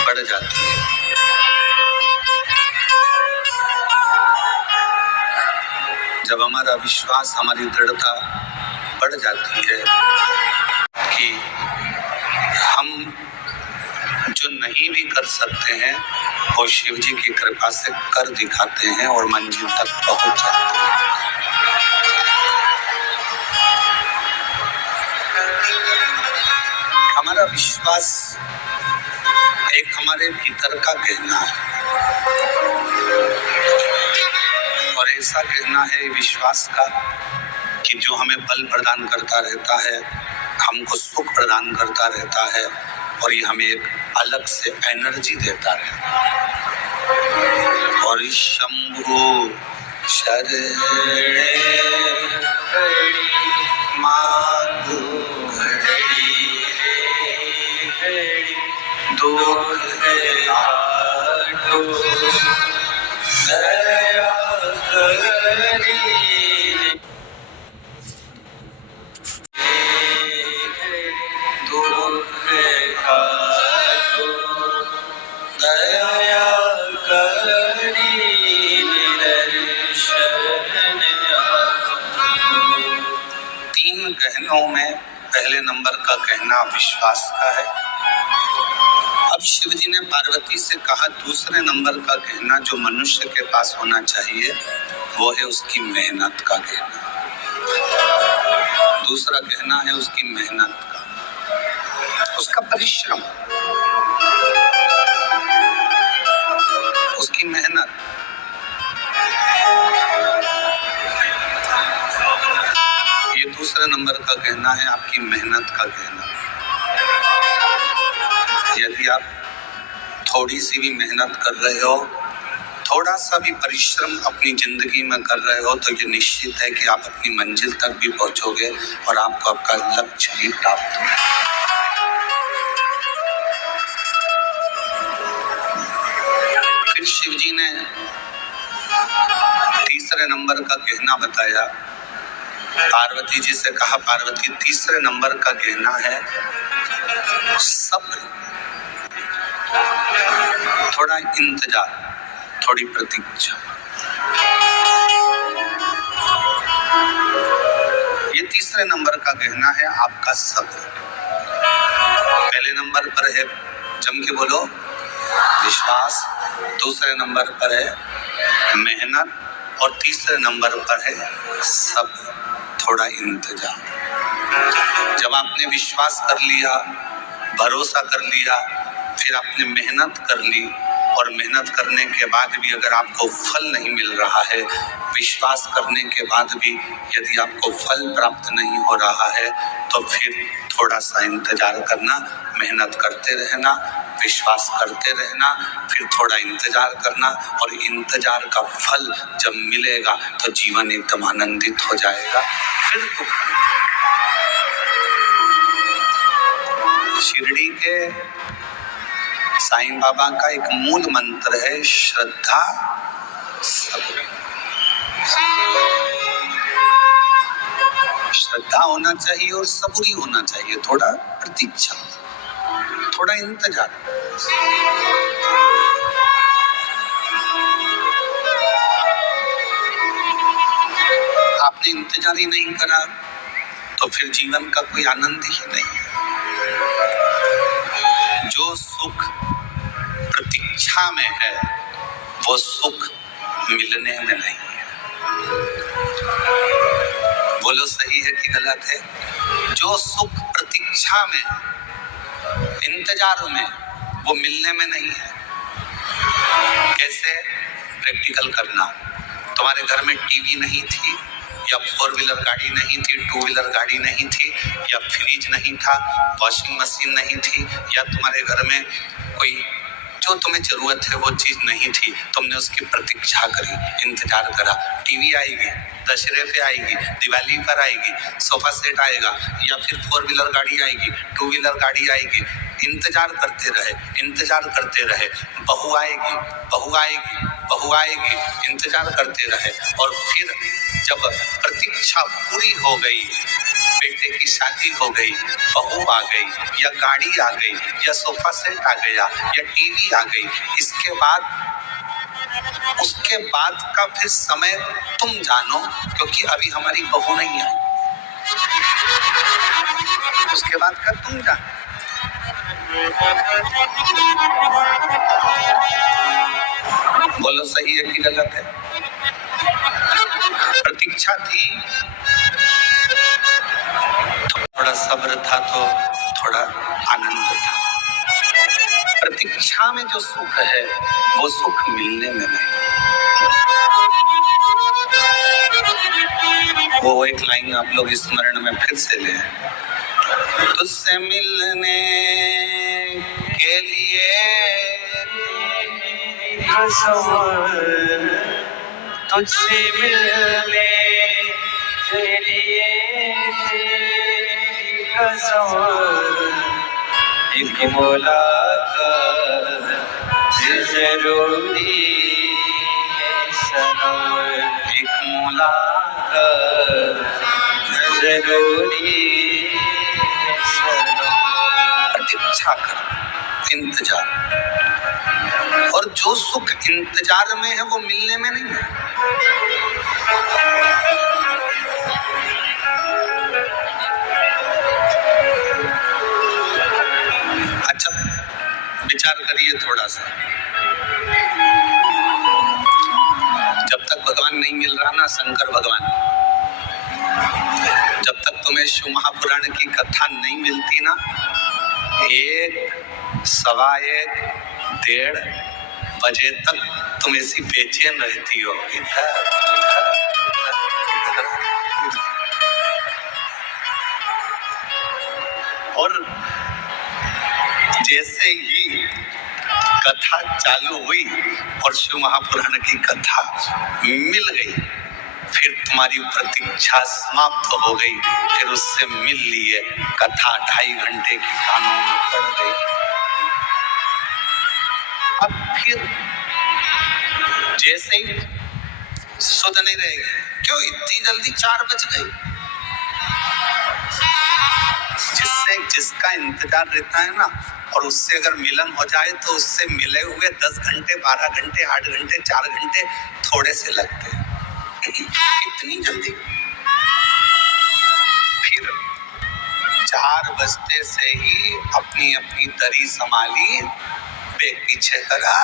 बढ़ जाती है, जब हमारा विश्वास, हमारी दृढ़ता बढ़ जाती है कि हम जो नहीं भी कर सकते हैं वो शिव जी की कृपा से कर दिखाते हैं और मंजिल तक पहुंच जाते हैं। हमारा विश्वास एक हमारे भीतर का गहना है, और ऐसा गहना है विश्वास का कि जो हमें बल प्रदान करता रहता है, हमको सुख प्रदान करता रहता है, और ये हमें एक अलग से एनर्जी देता रहता है। और शंभु शरणे मांगू घड़ी दुख काटो दया करी दुख काटो दया करी दर्शन आओ। 3 गहनों में पहले नंबर का गहना विश्वास का है। अब शिव जी ने पार्वती से कहा दूसरे नंबर का गहना जो मनुष्य के पास होना चाहिए वो है उसकी मेहनत का गहना। दूसरा गहना है उसकी मेहनत का, उसका परिश्रम, उसकी मेहनत। ये दूसरे नंबर का गहना है आपकी मेहनत का गहना। यदि आप थोड़ी सी भी मेहनत कर रहे हो, थोड़ा सा भी परिश्रम अपनी जिंदगी में कर रहे हो तो ये निश्चित है कि आप अपनी मंजिल तक भी पहुंचोगे और आपको आपका लक्ष्य भी प्राप्त होगा। फिर शिव जी ने तीसरे नंबर का गहना बताया। पार्वती जी से कहा पार्वती तीसरे नंबर का गहना है सब्र, थोड़ा इंतजार, थोड़ी प्रतीक्षा। ये तीसरे नंबर का गहना है आपका सब्र। पहले नंबर पर है, जम के बोलो, विश्वास। दूसरे नंबर पर है मेहनत और तीसरे नंबर पर है सब्र, थोड़ा इंतजार। जब आपने विश्वास कर लिया, भरोसा कर लिया, फिर आपने मेहनत कर ली और मेहनत करने के बाद भी अगर आपको फल नहीं मिल रहा है, विश्वास करने के बाद भी यदि आपको फल प्राप्त नहीं हो रहा है तो फिर थोड़ा सा इंतजार करना, मेहनत करते रहना, विश्वास करते रहना, फिर थोड़ा इंतजार करना और इंतजार का फल जब मिलेगा तो जीवन एकदम आनंदित हो जाएगा। फिर तो शिरडी के साईं बाबा का एक मूल मंत्र है श्रद्धा सब्र। श्रद्धा होना चाहिए और सबूरी होना चाहिए, थोड़ा प्रतीक्षा, थोड़ा इंतजार। आपने इंतजार ही नहीं करा तो फिर जीवन का कोई आनंद ही नहीं है। जो सुख प्रतीक्षा में है वो सुख मिलने में नहीं है। बोलो सही है कि गलत है? जो सुख प्रतीक्षा में, इंतजार में, वो मिलने में नहीं है। कैसे? प्रैक्टिकल करना। तुम्हारे घर में टीवी नहीं थी या 4 व्हीलर गाड़ी नहीं थी, 2 व्हीलर गाड़ी नहीं थी या फ्रिज नहीं था, वॉशिंग मशीन नहीं थी या तुम्हारे घर में कोई जो तुम्हें जरूरत है वो चीज नहीं थी, तुमने उसकी प्रतीक्षा करी, इंतजार करा। टीवी आएगी, दशहरे पे आएगी, दिवाली पर आएगी, सोफा सेट आएगा या फिर 4 व्हीलर गाड़ी आएगी, 2 व्हीलर गाड़ी आएगी, इंतजार करते रहे, इंतजार करते रहे। बहू आएगी, बहू आएगी, बहू आएगी, इंतजार करते रहे और फिर जब प्रतीक्षा पूरी हो गई, बेटे की शादी हो गई, बहू आ गई या गाड़ी आ गई या सोफा सेट आ गया या टीवी आ गई, इसके बाद उसके बाद का फिर समय तुम जानो, क्योंकि अभी हमारी बहू नहीं आई। उसके बाद का तुम जानो। बोलो सही है कि गलत है? प्रतीक्षा थी, थोड़ा सब्र था तो थोड़ा आनंद था। प्रतीक्षा में जो सुख है वो सुख मिलने में नहीं। वो एक लाइन आप लोग स्मरण में फिर से लें। तुझसे मिलने के लिए तुझसे मिलने के लिए एक मुलाकात जरूरी है सनम, एक मुलाकात जरूरी है सनम। प्रतीक्षा करो, इंतजार। और जो सुख इंतजार में है वो मिलने में नहीं है। अच्छा विचार करिए थोड़ा सा, जब तक भगवान नहीं मिल रहा ना, शंकर भगवान, जब तक तुम्हें शिव महापुराण की कथा नहीं मिलती ना, 1, 1:15, 1:30 बजे तक तुम ऐसी बेचैन रहती हो। और जैसे ही कथा चालू हुई और शिव महापुराण की कथा मिल गई, फिर तुम्हारी प्रतीक्षा समाप्त हो गई। फिर उससे मिल लिए, कथा 2.5 घंटे की कानों में पड़ गई। अब फिर जैसे ही सुध नहीं रहेगी, क्यों इतनी जल्दी 4 बज गई? जिसका इंतजार रहता है ना, और उससे अगर मिलन हो जाए तो उससे मिले हुए 10 घंटे, 12 घंटे, 8 घंटे, 4 घंटे थोड़े से लगते हैं। इतनी जल्दी? फिर 4 बजते से ही अपनी अपनी दरी संभाली, बैग पीछे करा,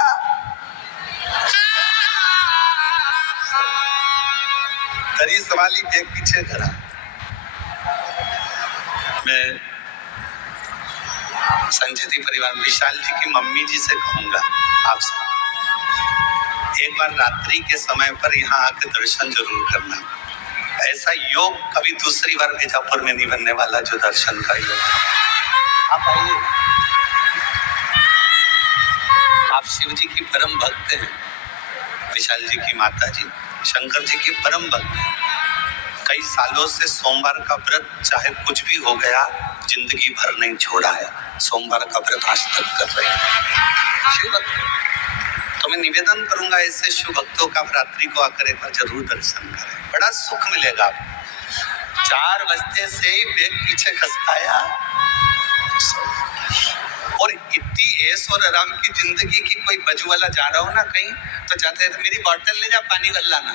दरी संभाली, बैग पीछे करा। मैं संजय जी परिवार, विशाल जी की मम्मी जी से कहूंगा आपसे, एक बार रात्रि के समय पर यहाँ आके दर्शन जरूर करना। ऐसा योग कभी दूसरी बार बीजापुर में नहीं बनने वाला जो दर्शन का योग। आप आइए, आप शिव जी की परम भक्त हैं, विशाल जी की माता जी शंकर जी की परम भक्त हैं। कई सालों से सोमवार का व्रत, चाहे कुछ भी हो गया, जिंदगी भर नहीं छोड़ा है। सोमवार का व्रत आज तक कर रहे हैं शिव भक्त। तो मैं निवेदन करूंगा ऐसे शिव भक्तों का, रात्रि को आकर एक बार जरूर दर्शन करें, बड़ा सुख मिलेगा आपको। 4 बजते से ही बैग पीछे खसकाया, और इतनी ऐश और आराम की जिंदगी की, कोई बजू वाला जा रहा हो ना कहीं, तो चाहते हैं तो मेरी बोतल ले जा, पानी भर लाना।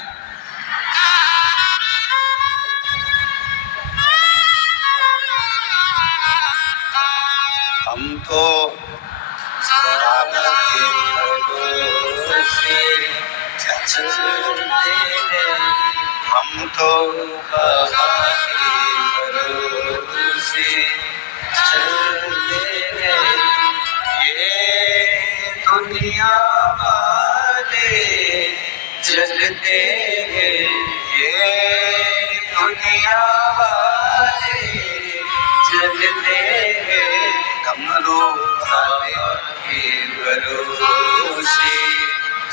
हम तो बाबा के भरोसे चलते हैं, हम तो बाबा के भरोसे चलते हैं। ये दुनिया वाले जलते हैं, ये दुनिया वाले जलते हैं। डमरू वाले के भरोसे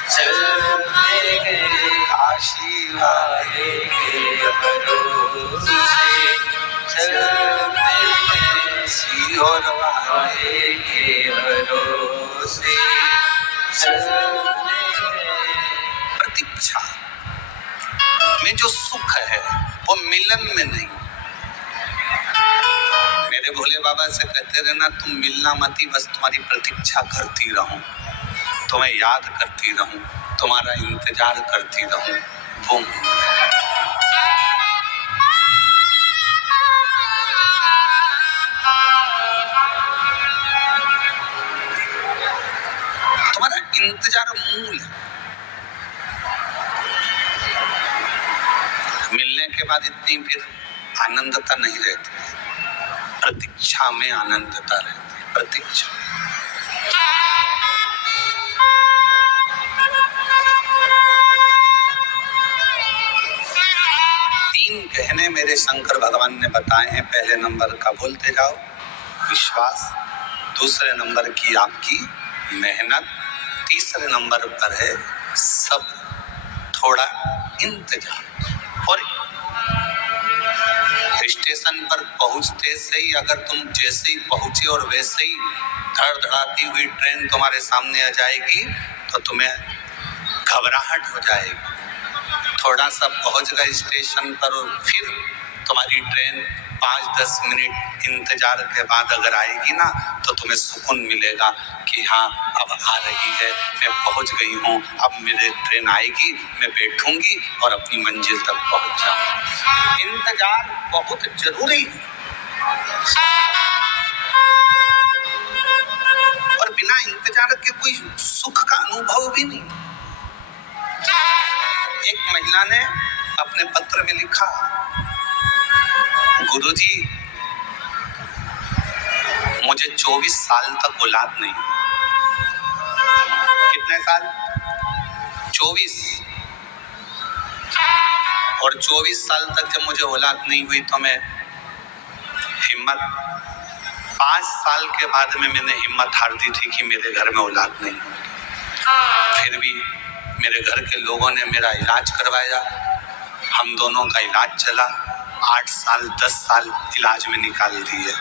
चलते हैं, काशी वाले के भरोसे चलते हैं, सीहोर वाले के भरोसे चलते हैं। प्रतीक्षा में जो सुख है वो मिलन में नहीं। मेरे भोले बाबा से कहते रहना, तुम मिलना मती, बस तुम्हारी प्रतीक्षा करती रहूं, तुम्हें याद करती रहूं, तुम्हारा इंतजार करती रहूं। वो तुम्हारा इंतजार मूल है। मिलने के बाद इतनी फिर आनंदता नहीं रहती, प्रतीक्षा में आनंदता रहती है। प्रतीक्षा गहने मेरे शंकर भगवान ने बताए हैं। पहले नंबर का बोलते जाओ विश्वास, दूसरे नंबर की आपकी मेहनत, तीसरे नंबर पर है सब थोड़ा इंतजार। और स्टेशन पर पहुंचते से ही अगर तुम जैसे ही पहुंचे और वैसे ही धड़धड़ाती हुई ट्रेन तुम्हारे सामने आ जाएगी तो तुम्हें घबराहट हो जाएगी। थोड़ा सा पहुंच गए स्टेशन पर और फिर तुम्हारी ट्रेन 5-10 मिनट इंतजार के बाद अगर आएगी ना तो तुम्हें सुकून मिलेगा कि हाँ अब आ रही है, मैं पहुंच गई हूँ, अब मेरी ट्रेन आएगी, मैं बैठूंगी और अपनी मंजिल तक पहुंच जाऊंगी। इंतजार बहुत जरूरी है और बिना इंतजार के कोई सुख का अनुभव भी नहीं। एक महिला ने अपने पत्र में लिखा, गुरुजी मुझे 24 साल तक औलाद नहीं। कितने साल? 24। और 24 साल तक जब मुझे औलाद नहीं हुई तो मैं 5 साल के बाद में मैंने हिम्मत हार दी थी कि मेरे घर में औलाद नहीं। फिर भी मेरे घर के लोगों ने मेरा इलाज करवाया, हम दोनों का इलाज चला, 8 साल 10 साल इलाज में निकाल दिए।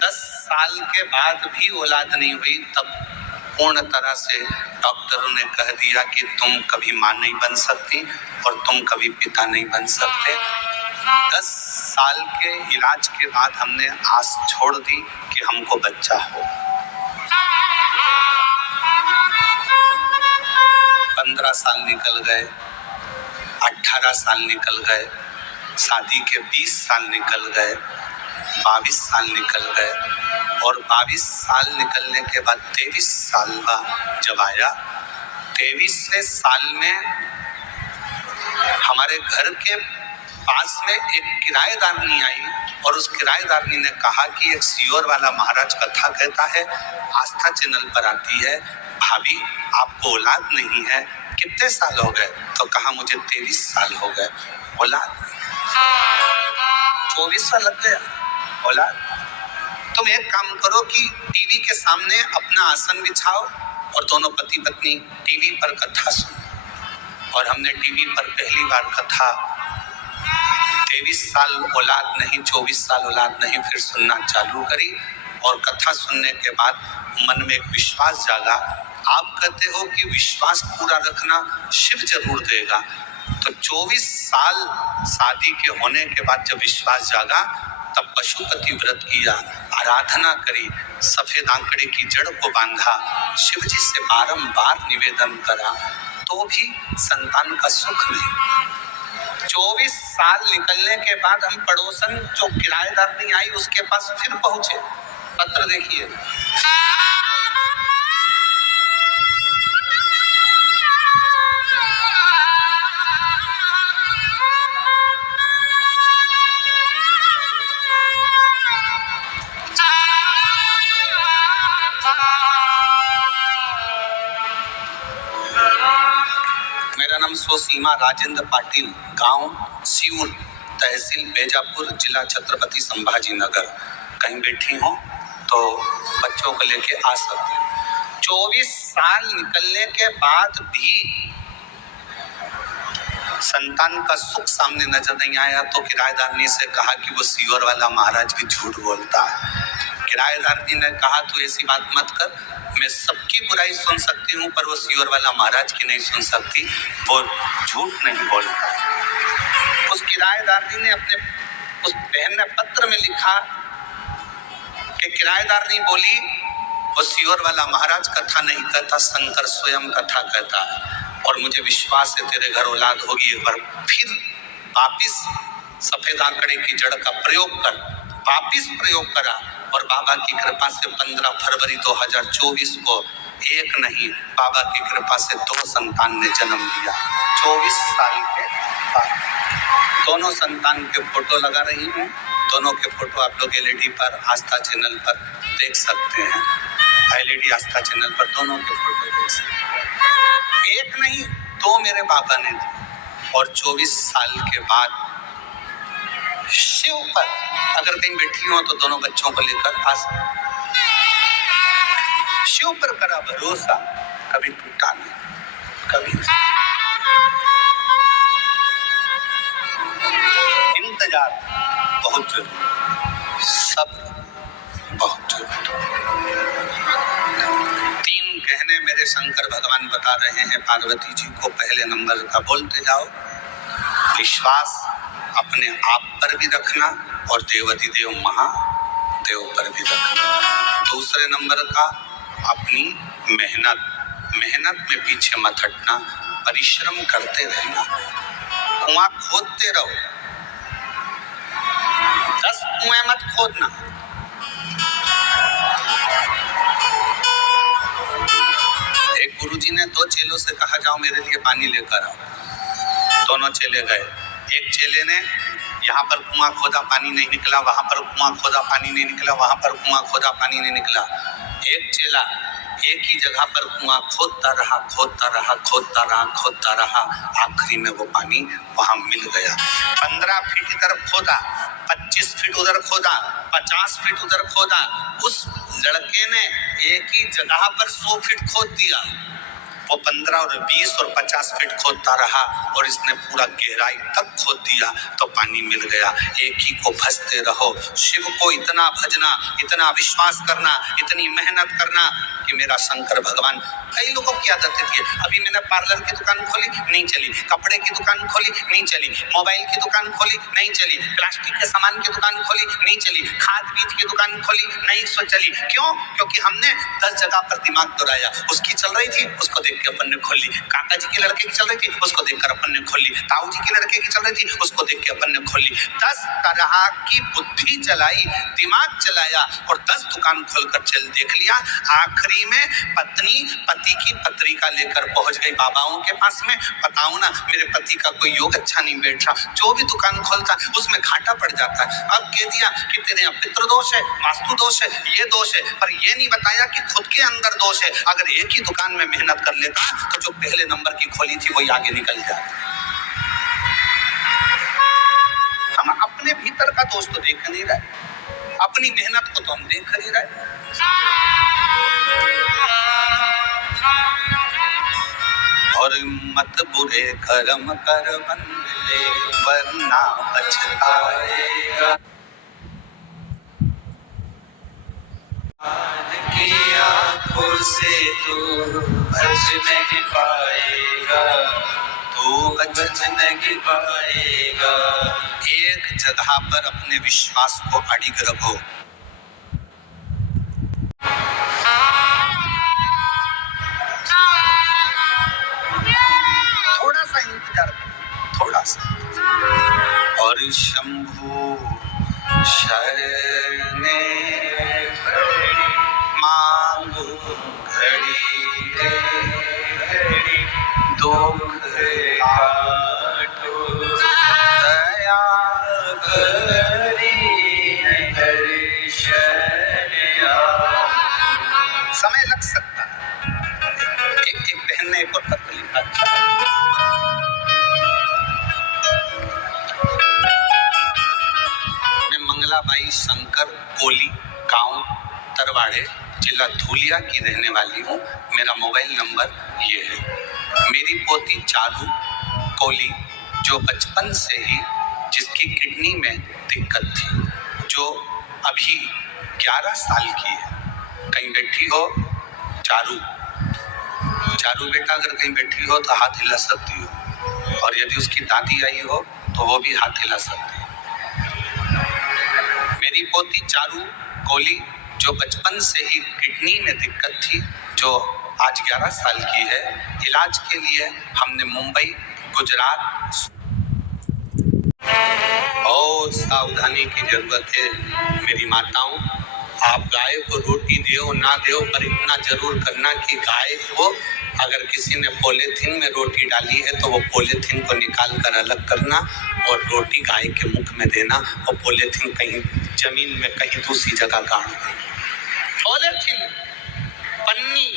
10 साल के बाद भी औलाद नहीं हुई तब पूर्ण तरह से डॉक्टरों ने कह दिया कि तुम कभी मां नहीं बन सकती और तुम कभी पिता नहीं बन सकते। 10 साल के इलाज के बाद हमने आस छोड़ दी कि हमको बच्चा हो। 15 साल निकल गए, 18 साल निकल गए, शादी के 20 साल निकल गए, 22 साल निकल गए और 22 साल निकलने के बाद 23 साल का जब आया, 23वें साल में हमारे घर के पास में एक किराएदारनी आई और उस किराएदारनी ने कहा कि एक सियोर वाला महाराज कथा कहता है, आस्था चैनल पर आती है, भाभी आपको औलाद नहीं है, कितने साल हो गए? तो कहा मुझे 23 साल हो गए, औलाद 24 साल लग गया औलाद। तुम एक काम करो कि टीवी के सामने अपना आसन बिछाओ और दोनों पति पत्नी टीवी पर कथा सुनो। और हमने टीवी पर पहली बार कथा 23 साल औलाद नहीं, 24 साल औलाद नहीं, फिर सुनना चालू करी और कथा सुनने के बाद मन में एक विश्वास जागा। आप कहते हो कि विश्वास पूरा रखना शिव जरूर देगा, तो 24 साल शादी के होने के बाद जब विश्वास जागा तब पशुपति व्रत किया, आराधना करी, सफेद आंकड़े की जड़ को बांधा, शिव जी से बारंबार निवेदन करा, तो भी संतान का सुख नहीं। 24 साल निकलने के बाद हम पड़ोसन जो किराएदार नहीं आई उसके पास फिर पहुंचे। पत्र देखिए, मेरा नाम सोसीमा राजेंद्र पाटिल, गांव सियूर, तहसील बेजापुर, जिला छत्रपति संभाजी नगर। कहीं बैठी हो तो बच्चों को लेके आ सकते हैं। 24 साल निकलने के बाद भी संतान का सुख सामने नजर नहीं आया तो किराएदारनी से कहा कि वो सियोर वाला महाराज भी झूठ बोलता है। किराएदारनी ने कहा तू ऐसी बात मत कर, मैं सबकी बुराई सुन सकती हूँ पर वो सियोर वाला महाराज की नहीं सुन सकती, वो झूठ नहीं बोलता। उस किराएदारनी ने अपने उस बहन ने पत्र में लिखा कि किराएदारनी बोली वो सियोर वाला महाराज कथा नहीं कहता, शंकर स्वयं कथा कहता है और मुझे विश्वास है तेरे घर औलाद होगी। एक बार फिर वापिस सफेद आंकड़े की जड़ का प्रयोग कर, वापिस प्रयोग करा और बाबा की कृपा से 15 फरवरी 2024 को एक नहीं, बाबा की कृपा से 2 संतान ने जन्म लिया। 24 साल के बाद दोनों संतान के फोटो लगा रही हूँ। दोनों के फोटो आप लोग एलईडी पर आस्था चैनल पर देख सकते हैं। एलईडी आस्था चैनल पर दोनों के फोटो देख सकते हैं। एक नहीं 2 मेरे बाबा ने दी और 24 साल के बाद शिव पर अगर कहीं बैठी हो तो दोनों बच्चों को लेकर आ सकते। शिव पर करा भरोसा, कभी टूटा नहीं, कभी नहीं। इंतजार बहुत जरूरी, सब्र बहुत जरूरी। 3 कहने मेरे शंकर भगवान बता रहे हैं पार्वती जी को। पहले नंबर का बोलते जाओ, विश्वास अपने आप पर भी रखना और देवाधिदेव महादेव पर भी रखना। दूसरे नंबर का अपनी मेहनत में पीछे मत हटना, परिश्रम करते रहना, कुआं खोदते रहो, 10 कुएं मत खोदना। एक गुरुजी ने 2 चेलों से कहा जाओ मेरे लिए पानी लेकर आओ। दोनों चेले गए। एक चेले ने यहाँ पर कुआं खोदा, पानी नहीं निकला, वहां पर कुआं खोदा, पानी नहीं निकला, वहां पर कुआं खोदा, पानी नहीं निकला। एक चेला एक ही जगह पर कुआं खोदता रहा, आखिरी में वो पानी वहां मिल गया। 15 फीट इधर खोदा, 25 फीट उधर खोदा, 50 फीट उधर खोदा। उस लड़के ने एक ही जगह पर 100 फीट खोद दिया। वो 15 और 20 और 50 फीट खोदता रहा और इसने पूरा गहराई तक खोद दिया तो पानी मिल गया। एक ही को भजते रहो, शिव को इतना भजना, इतना विश्वास करना, इतनी मेहनत करना कि मेरा शंकर भगवान। कई लोगों की आदत थी, अभी मैंने पार्लर की दुकान खोली नहीं चली, कपड़े की दुकान खोली नहीं चली, मोबाइल की दुकान खोली नहीं चली, प्लास्टिक के सामान की दुकान खोली नहीं चली, खाद बीज की दुकान खोली नहीं चली। क्यों? क्योंकि हमने 10 जगह पर दिमाग दौड़ाया। उसकी चल रही थी, उसको देख के अपन ने खोल ली। काका जी के लड़के की चल रही थी, उसको देखकर अपन ने खोल ली। ताऊ जी के लड़के की चल रही थी, उसको देख के अपन ने खोल ली। 10 तरह की बुद्धि चलाई, दिमाग चलाया और 10 दुकान खोलकर चल देख लिया। आखिरी में पत्नी पति की पत्रिका लेकर पहुंच गई बाबाओं के पास में। बताओ ना, मेरे पति का कोई योग अच्छा नहीं बैठ रहा, जो भी दुकान खोलता उसमें घाटा पड़ जाता है। अब कह दिया कि तेरे यहाँ पितृ दोष है, वास्तु दोष है, ये दोष है, पर ये नहीं बताया कि खुद के अंदर दोष है। अगर एक ही दुकान में मेहनत कर लेता तो जो पहले नंबर की खोली थी वही आगे निकल जाती। हम अपने भीतर का दोष तो देख नहीं रहे, अपनी मेहनत को तो हम देख नहीं रहे। और मत बुरे कर्म कर बंदे वरना पछताएगा। की आंखों से तू बच नहीं पाएगा, तू बच नहीं पाएगा। एक जगह पर अपने विश्वास को अडिग रखो। थोड़ा सा इंतजार, थोड़ा सा। और शंभू शरणे मांगो घड़ी रे घड़ी दुख काटो, दया करी दर्शन समय लग सकता है। एक बहन ने एक और पत्र लिखा था। मैं मंगलाबाई शंकर कोली, गांव तरवाड़े, जिला धूलिया की रहने वाली हूँ। मेरा मोबाइल नंबर ये है। मेरी पोती चारू कोली, जो बचपन से ही जिसकी किडनी में दिक्कत थी, जो अभी 11 साल की है। कहीं बैठी हो चारू, चारू बेटा अगर कहीं बैठी हो तो हाथ हिला सकती हो, और यदि उसकी दादी आई हो तो वो भी हाथ हिला सकती है। मेरी पोती चारू कोली, जो बचपन से ही किडनी में दिक्कत थी, जो आज 11 साल की है, इलाज के लिए हमने मुंबई, गुजरात। और सावधानी की जरूरत है मेरी माताओं। आप गाय को रोटी दो ना दो, पर इतना जरूर करना कि गाय को अगर किसी ने पॉलीथीन में रोटी डाली है तो वो पॉलीथीन को निकाल कर अलग करना और रोटी गाय के मुख में देना, और पॉलीथीन कहीं जमीन में कहीं दूसरी जगह गाड़ देना। पॉलीथीन, पन्नी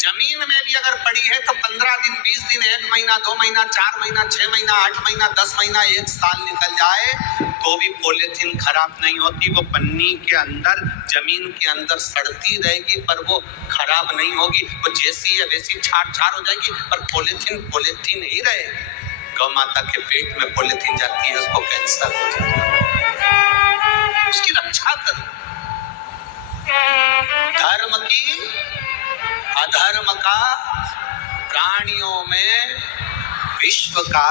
जमीन में भी अगर पड़ी है तो 15 दिन, 20 दिन, 1 महीना, 2 महीना, 4 महीना, 6 महीना, 8 महीना, 10 महीना, 1 साल निकल जाए तो भी पॉलीथीन खराब नहीं होती। वो पन्नी के अंदर, जमीन के अंदर सड़ती रहेगी, पर वो खराब नहीं होगी। वो जैसी है वैसी छार छार हो जाएगी, पर पॉलीथीन पॉलीथीन ही रहेगी। गौ माता के पेट में पॉलिथीन जाती है, उसको कैंसर हो जाता है। उसकी रक्षा करो। धर्म की अधर्म का, प्राणियों में विश्व का,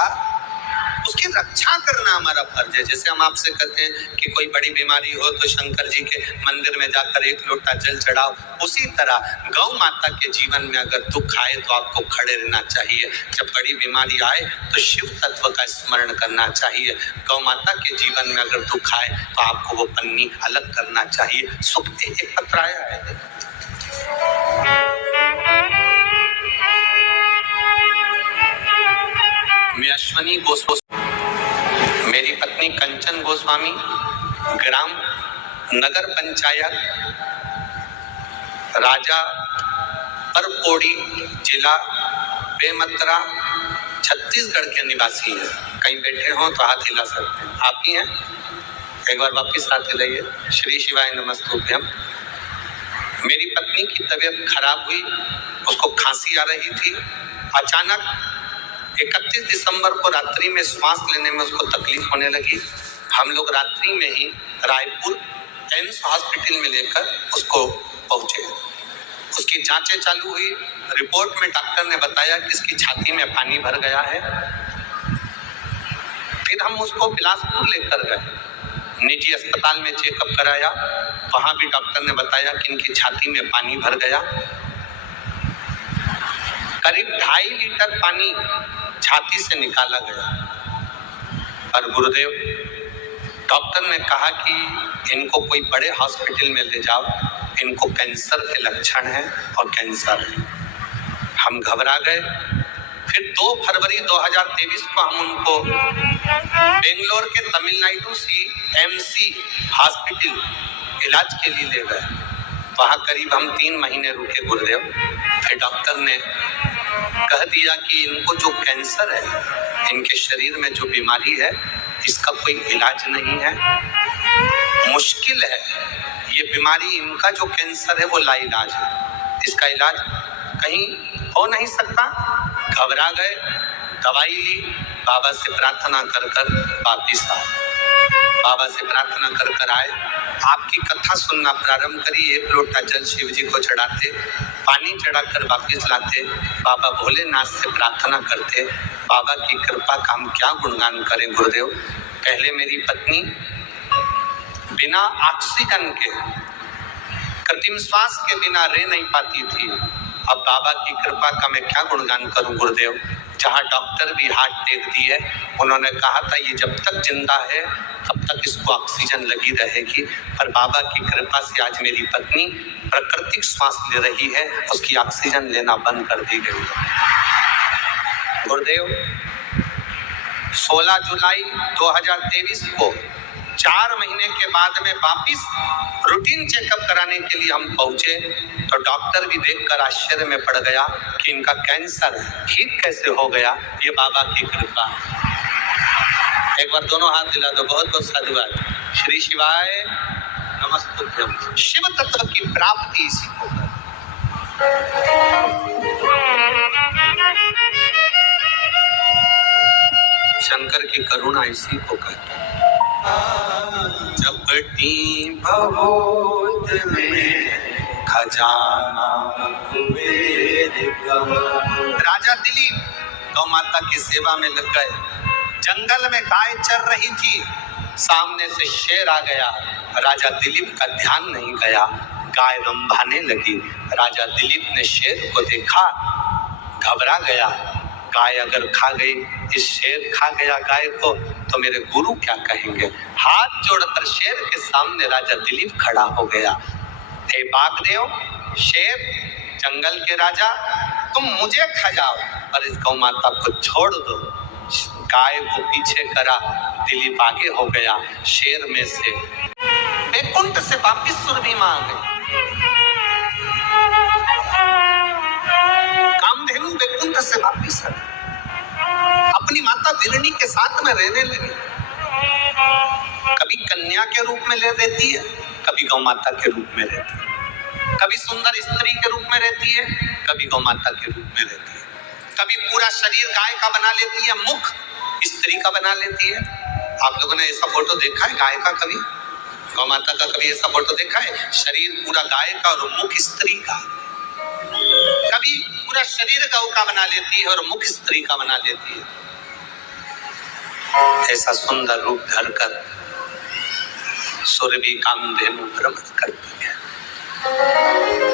उसकी रक्षा करना हमारा फर्ज है। जैसे हम आपसे कहते हैं कि कोई बड़ी बीमारी हो तो शंकर जी के मंदिर में जाकर एक लोटा जल चढ़ाओ, उसी तरह गौ माता के जीवन में अगर दुख आए तो आपको खड़े रहना चाहिए। जब बड़ी बीमारी आए तो शिव तत्व का स्मरण करना चाहिए। गौ माता के जीवन में अगर दुख आए तो आपको वो पन्नी अलग करना चाहिए। सुख एक पत्र आया है, मैं अश्वनी गोस्वामी, मेरी पत्नी कंचन गोस्वामी, ग्राम नगर पंचायत राजा परकोड़ी, जिला बेमतरा, छत्तीसगढ़ के निवासी हैं। कहीं बैठे हों तो हाथ हिला सकते हैं। आप ही हैं? एक बार वापिस हाथ हिलाइए। श्री शिवाय नमस्तुभ्यम। मेरी पत्नी की तबीयत खराब हुई, उसको खांसी आ रही थी। अचानक 31 दिसंबर को रात्रि में श्वास लेने में उसको तकलीफ होने लगी। हम लोग रात्रि में ही रायपुर एम्स हॉस्पिटल में लेकर उसको पहुंचे। उसकी जांचें चालू हुई। रिपोर्ट में डॉक्टर ने बताया कि इसकी छाती में पानी भर गया है। फिर हम उसको बिलासपुर लेकर गए, निजी अस्पताल में चेकअप कराया। वहां भी डॉक्टर ने बताया कि इनकी छाती में पानी भर गया। करीब 2.5 लीटर पानी छाती से निकाला गया। और गुरुदेव, डॉक्टर ने कहा कि इनको कोई बड़े हॉस्पिटल में ले जाओ, इनको कैंसर के लक्षण हैं और कैंसर है। हम घबरा गए। फिर 2 फरवरी 2023 को हम उनको बेंगलोर के तमिलनाडु CMC हॉस्पिटल इलाज के लिए ले गए। वहाँ करीब हम 3 महीने रुके गुरुदेव। फिर डॉक्टर ने कह दिया कि इनको जो कैंसर है, इनके शरीर में जो बीमारी है, इसका कोई इलाज नहीं है, मुश्किल है। ये बीमारी, इनका जो कैंसर है वो लाइलाज है, इसका इलाज कहीं हो नहीं सकता। घबरा गए, दवाई ली, बाबा से प्रार्थना कर कर वापिस आए। बाबा से प्रार्थना कर कर आए, आपकी कथा सुनना प्रारंभ करी। 1 लोटा जल शिव जी को चढ़ाते, पानी चढ़ाकर वापिस लाते, बाबा भोलेनाथ से प्रार्थना करते। बाबा की कृपा का हम क्या गुणगान करें गुरुदेव। पहले मेरी पत्नी बिना ऑक्सीजन के, कृत्रिम श्वास के बिना रह नहीं पाती थी। अब बाबा की कृपा का मैं क्या गुणगान करूं गुरुदेव। जहाँ डॉक्टर भी हाथ टेक दिए, उन्होंने कहा था ये जब तक जिंदा है तब तक इसको ऑक्सीजन लगी रहेगी। पर बाबा की कृपा से आज मेरी पत्नी प्राकृतिक श्वास ले रही है, उसकी ऑक्सीजन लेना बंद कर दी गई है गुरुदेव। 16 जुलाई 2023 को 4 महीने के बाद में वापिस रूटीन चेकअप कराने के लिए हम पहुंचे तो डॉक्टर भी देखकर आश्चर्य में पड़ गया कि इनका कैंसर ठीक कैसे हो गया। ये बाबा की कृपा। एक बार दोनों हाथ दिला दो। बहुत बहुत साधुवाद। श्री शिवाय नमस्तुभ्यम। शिव तत्व की प्राप्ति इसी को है। शंकर की करुणा इसी को कहते हैं। जपटी भभूत में खजाना कुबेर कमल। राजा दिलीप गौ माता की सेवा में लग गए। जंगल में गाय चर रही थी, सामने से शेर आ गया। राजा दिलीप का ध्यान नहीं गया, गाय रंभाने लगी। राजा दिलीप ने शेर को देखा, घबरा गया। गाय अगर खा गई, इस शेर खा गया गाय को, तो मेरे गुरु क्या कहेंगे। हाथ जोड़कर शेर के सामने राजा दिलीप खड़ा हो गया। हे बागदेव, शेर जंगल के राजा, तुम मुझे खा जाओ और इस गौ माता को छोड़ दो। गाय को पीछे करा, दिलीप आगे हो गया। शेर में से वैकुंठ से वापिस सुरभि मां आ गई। कामधेनु वैकुंठ से वापिस आ गई, अपनी माता विरणी के साथ में रहने लगी। कभी कन्या के रूप में ले रहती है, कभी गौ माता के रूप में रहती है, कभी सुंदर स्त्री के रूप में रहती है, कभी गौ माता के रूप में रहती है, कभी पूरा शरीर गाय का बना लेती है, मुख स्त्री का बना लेती है। आप लोगों ने ऐसा फोटो देखा है गाय का कभी? गौ माता का कभी ऐसा फोटो देखा है? शरीर पूरा गाय का और मुख स्त्री का। कभी पूरा शरीर गौ का बना लेती है और मुख स्त्री का बना लेती है। ऐसा सुंदर रूप धरकर सुरभि कामधेनु भ्रमण करती है।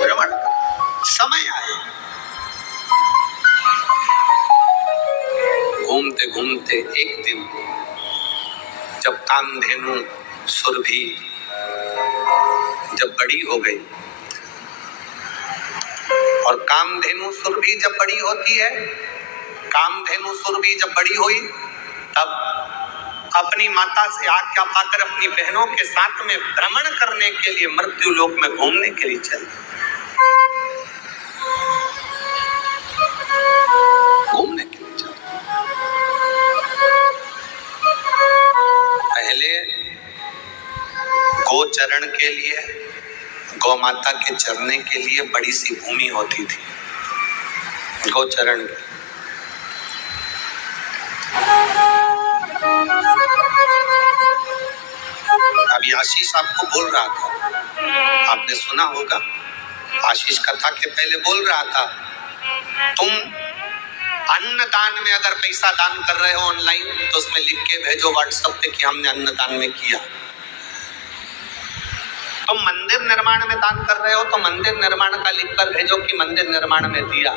भ्रमण समय आए, घूमते घूमते एक दिन जब कामधेनु सुरभि जब बड़ी हो गई, और कामधेनु सुरभि जब बड़ी होती है, कामधेनु सुरभि जब बड़ी हुई तब अपनी माता से आज्ञा पाकर अपनी बहनों के साथ में भ्रमण करने के लिए मृत्यु लोक में घूमने के लिए चली। घूमने के लिए चली। पहले गोचरण के लिए, गौ माता के चरने के लिए बड़ी सी भूमि होती थी, गोचरण की। अभी आशीष आपको बोल रहा था, आपने सुना होगा, आशीष कथा के पहले बोल रहा था, तुम अन्नदान में अगर पैसा दान कर रहे हो ऑनलाइन तो उसमें लिख के भेजो व्हाट्सएप पे कि हमने अन्नदान में किया। तुम मंदिर निर्माण में दान कर रहे हो तो मंदिर निर्माण का लिखकर भेजो कि मंदिर निर्माण में दिया।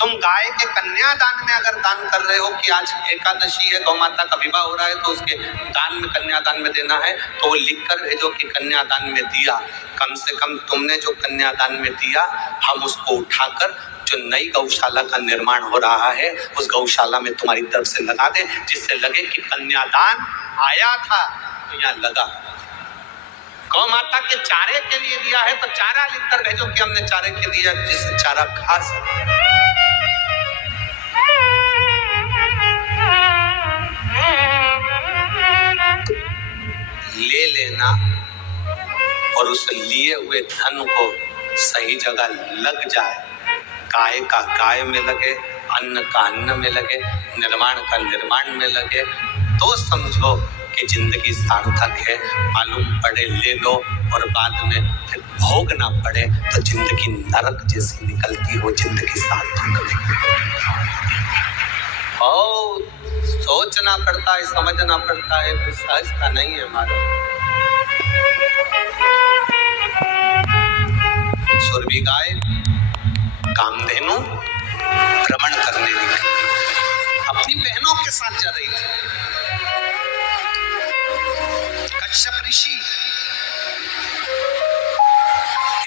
तुम गाय के कन्यादान में अगर दान कर रहे हो कि आज एकादशी है, गौ माता का विवाह हो रहा है तो उसके दान में कन्यादान में देना है, तो वो लिखकर भेजो कि कन्यादान में दिया। कम से कम तुमने जो कन्यादान में दिया हम उसको उठाकर जो नई गौशाला का निर्माण हो रहा है उस गौशाला में तुम्हारी तरफ से लगा दे, जिससे लगे कि कन्यादान आया था तो यहाँ लगा। गौ माता के चारे के लिए दिया है तो चारा लिखकर भेजो कि हमने चारे के दिया, जिससे चारा खा सके। ले लेना और उस लिए हुए धन को सही जगह लग जाए, गाय का गाय में लगे, अन्न का अन्न में लगे, निर्माण का निर्माण में लगे, तो समझो कि जिंदगी सार्थक है। मालूम पड़े ले लो और बाद में फिर भोगना पड़े तो जिंदगी नरक जैसी निकलती हो, जिंदगी सार्थक नहीं। और सोचना पड़ता है, समझना पड़ता है, कुछ सहज का नहीं है हमारा। सुरभि गाय कामधेनु भ्रमण करने निकली, अपनी बहनों के साथ जा रही थी। कश्यप ऋषि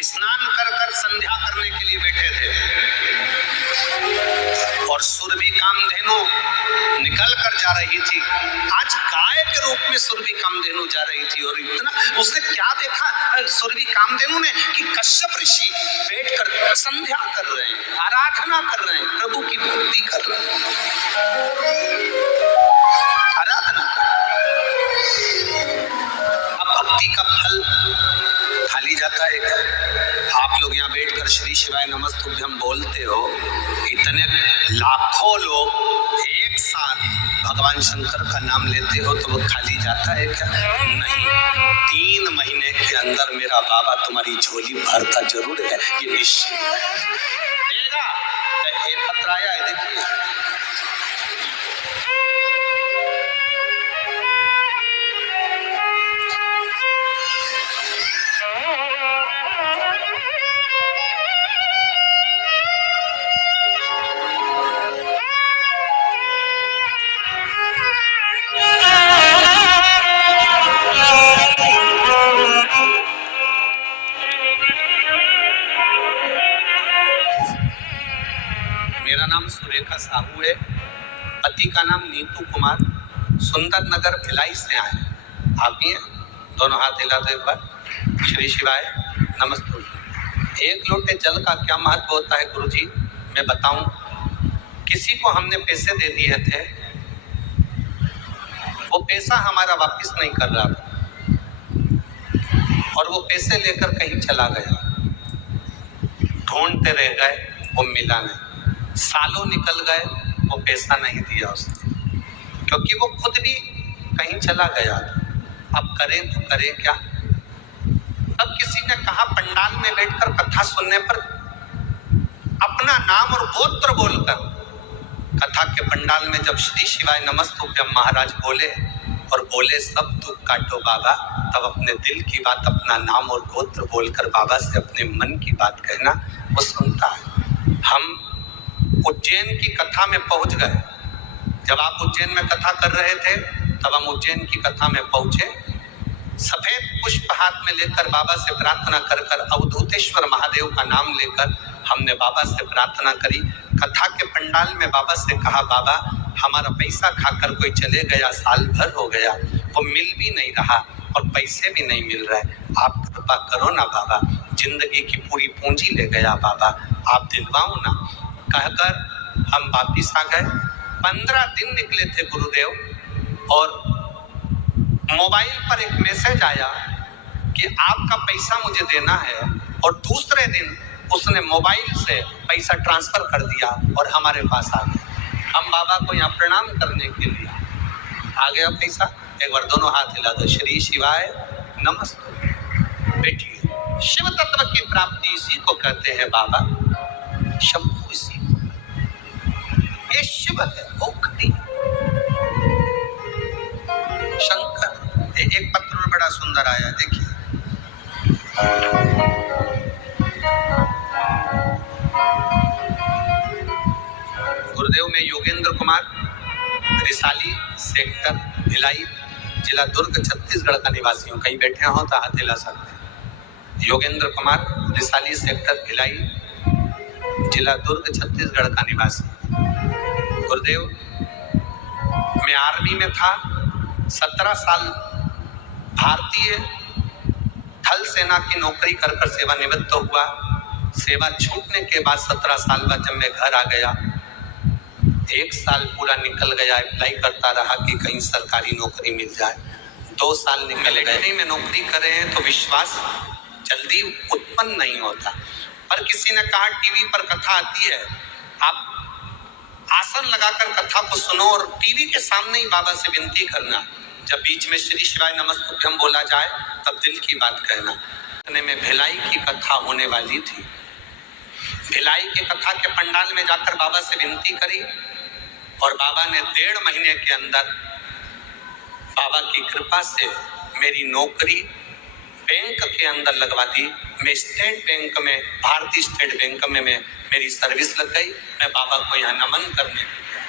स्नान कर संध्या करने के लिए बैठे थे और सुरभि कामधेनु निकल कर जा रही थी। आज गाय के रूप में सुरभि कामधेनु जा रही थी और इतना उसने क्या देखा सुरभि कामधेनु ने कि कश्यप ऋषि बैठकर संध्या कर रहे हैं, आराधना कर रहे हैं, प्रभु की भक्ति कर रहे हैं, आराधना। अब भक्ति का फल खाली जाता है क्या? आप लोग यहाँ बैठकर श्री शिवाय नमस्तुभ्यम बोलते हो, इतने लाखों लोग एक साथ भगवान शंकर का नाम लेते हो तो वो खाली जाता है क्या? नहीं। 3 महीने के अंदर मेरा बाबा तुम्हारी झोली भरता जरूर है, ये निश्चित देगा। ये पत्र आया है, देखिए। मेरा नाम सुरेखा साहू है, पति का नाम नीतू कुमार, सुंदर नगर भिलाई से आए। आप ही हैं? दोनों हाथ हिला दो एक बार। श्री शिवाय नमस्ते। एक लोटे जल का क्या महत्व होता है गुरुजी, मैं बताऊं। किसी को हमने पैसे दे दिए थे, वो पैसा हमारा वापस नहीं कर रहा था और वो पैसे लेकर कहीं चला गया, ढूंढते रह गए, वो मिला नहीं। सालों निकल गए, वो पैसा नहीं दिया उसने। क्योंकि वो खुद भी कहीं चला गया था। अब करें तो करें क्या। तब किसी ने कहा, पंडाल में बैठकर कथा सुनने पर अपना नाम और गोत्र बोलकर, कथा के पंडाल में जब श्री शिवाय नमस्तुभ्यम महाराज बोले और बोले सब दुख काटो बाबा, तब अपने दिल की बात अपना नाम और गोत्र बोलकर बाबा से अपने मन की बात कहना वो सुनता है। हम उज्जैन की कथा में पहुंच गए। जब आप उज्जैन में कथा कर रहे थे तब हम उज्जैन की कथा में पहुंचे। सफेद पुष्प हाथ में लेकर बाबा से प्रार्थना कर कर अवधूतेश्वर महादेव का नाम लेकर हमने बाबा से प्रार्थना करी। कथा के पंडाल में बाबा से कहा, बाबा हमारा पैसा खाकर कोई चले गया, साल भर हो गया, वो मिल भी नहीं रहा और पैसे भी नहीं मिल रहे, आप कृपा करो ना बाबा, जिंदगी की पूरी पूंजी ले गया बाबा, आप दिलवाओ ना। कहकर हम वापिस आ गए। 15 दिन निकले थे गुरुदेव और मोबाइल पर एक मैसेज आया कि आपका पैसा मुझे देना है, और दूसरे दिन उसने मोबाइल से पैसा ट्रांसफर कर दिया और हमारे पास आ गया। हम बाबा को यहाँ प्रणाम करने के लिए आ गया पैसा। एक बार दोनों हाथ हिला दो, श्री शिवाय नमस्ते। बैठिए। शिव तत्व की प्राप्ति इसी को कहते हैं बाबा, शंभु इसी को। ये शिव है, भूख नहीं। शंकर। एक पत्र बड़ा सुंदर आया, देखिए। गुरुदेव में योगेंद्र कुमार, रिसाली सेक्टर भिलाई, जिला दुर्ग, छत्तीसगढ़ का निवासी हूँ। कहीं बैठे हो तो हाथ हिला सकते हैं। योगेंद्र कुमार, रिसाली सेक्टर भिलाई, जिला दुर्ग, छत्तीसगढ़ का निवासी। गुरुदेव मैं आर्मी में था, 17 साल भारतीय थल सेना की नौकरी कर कर सेवानिवृत्त हुआ। सेवा छूटने के बाद 17 साल बाद जब मैं घर आ गया, 1 साल पूरा निकल गया, अप्लाई करता रहा कि कहीं सरकारी नौकरी मिल जाए। 2 साल निकल गए। में नौकरी करे हैं तो विश्वास जल्दी उत्पन्न नहीं होता। पर किसी ने कहा टीवी पर कथा आती है, आप आसन लगाकर कथा को सुनो और टीवी के सामने ही बाबा से विनती करना। जब बीच में श्री शिवाय नमस्तुभ्यम बोला जाए तब दिल की बात कहना। में भिलाई की कथा होने वाली थी। भिलाई की कथा के पंडाल में जाकर बाबा से विनती करी और बाबा ने 1.5 महीने के अंदर बाबा की कृपा से मेरी नौकरी बैंक के अंदर लगवा दी। मैं स्टेट बैंक में, भारतीय स्टेट बैंक में मेरी सर्विस लग गई। मैं बाबा को यहाँ नमन करने लगा।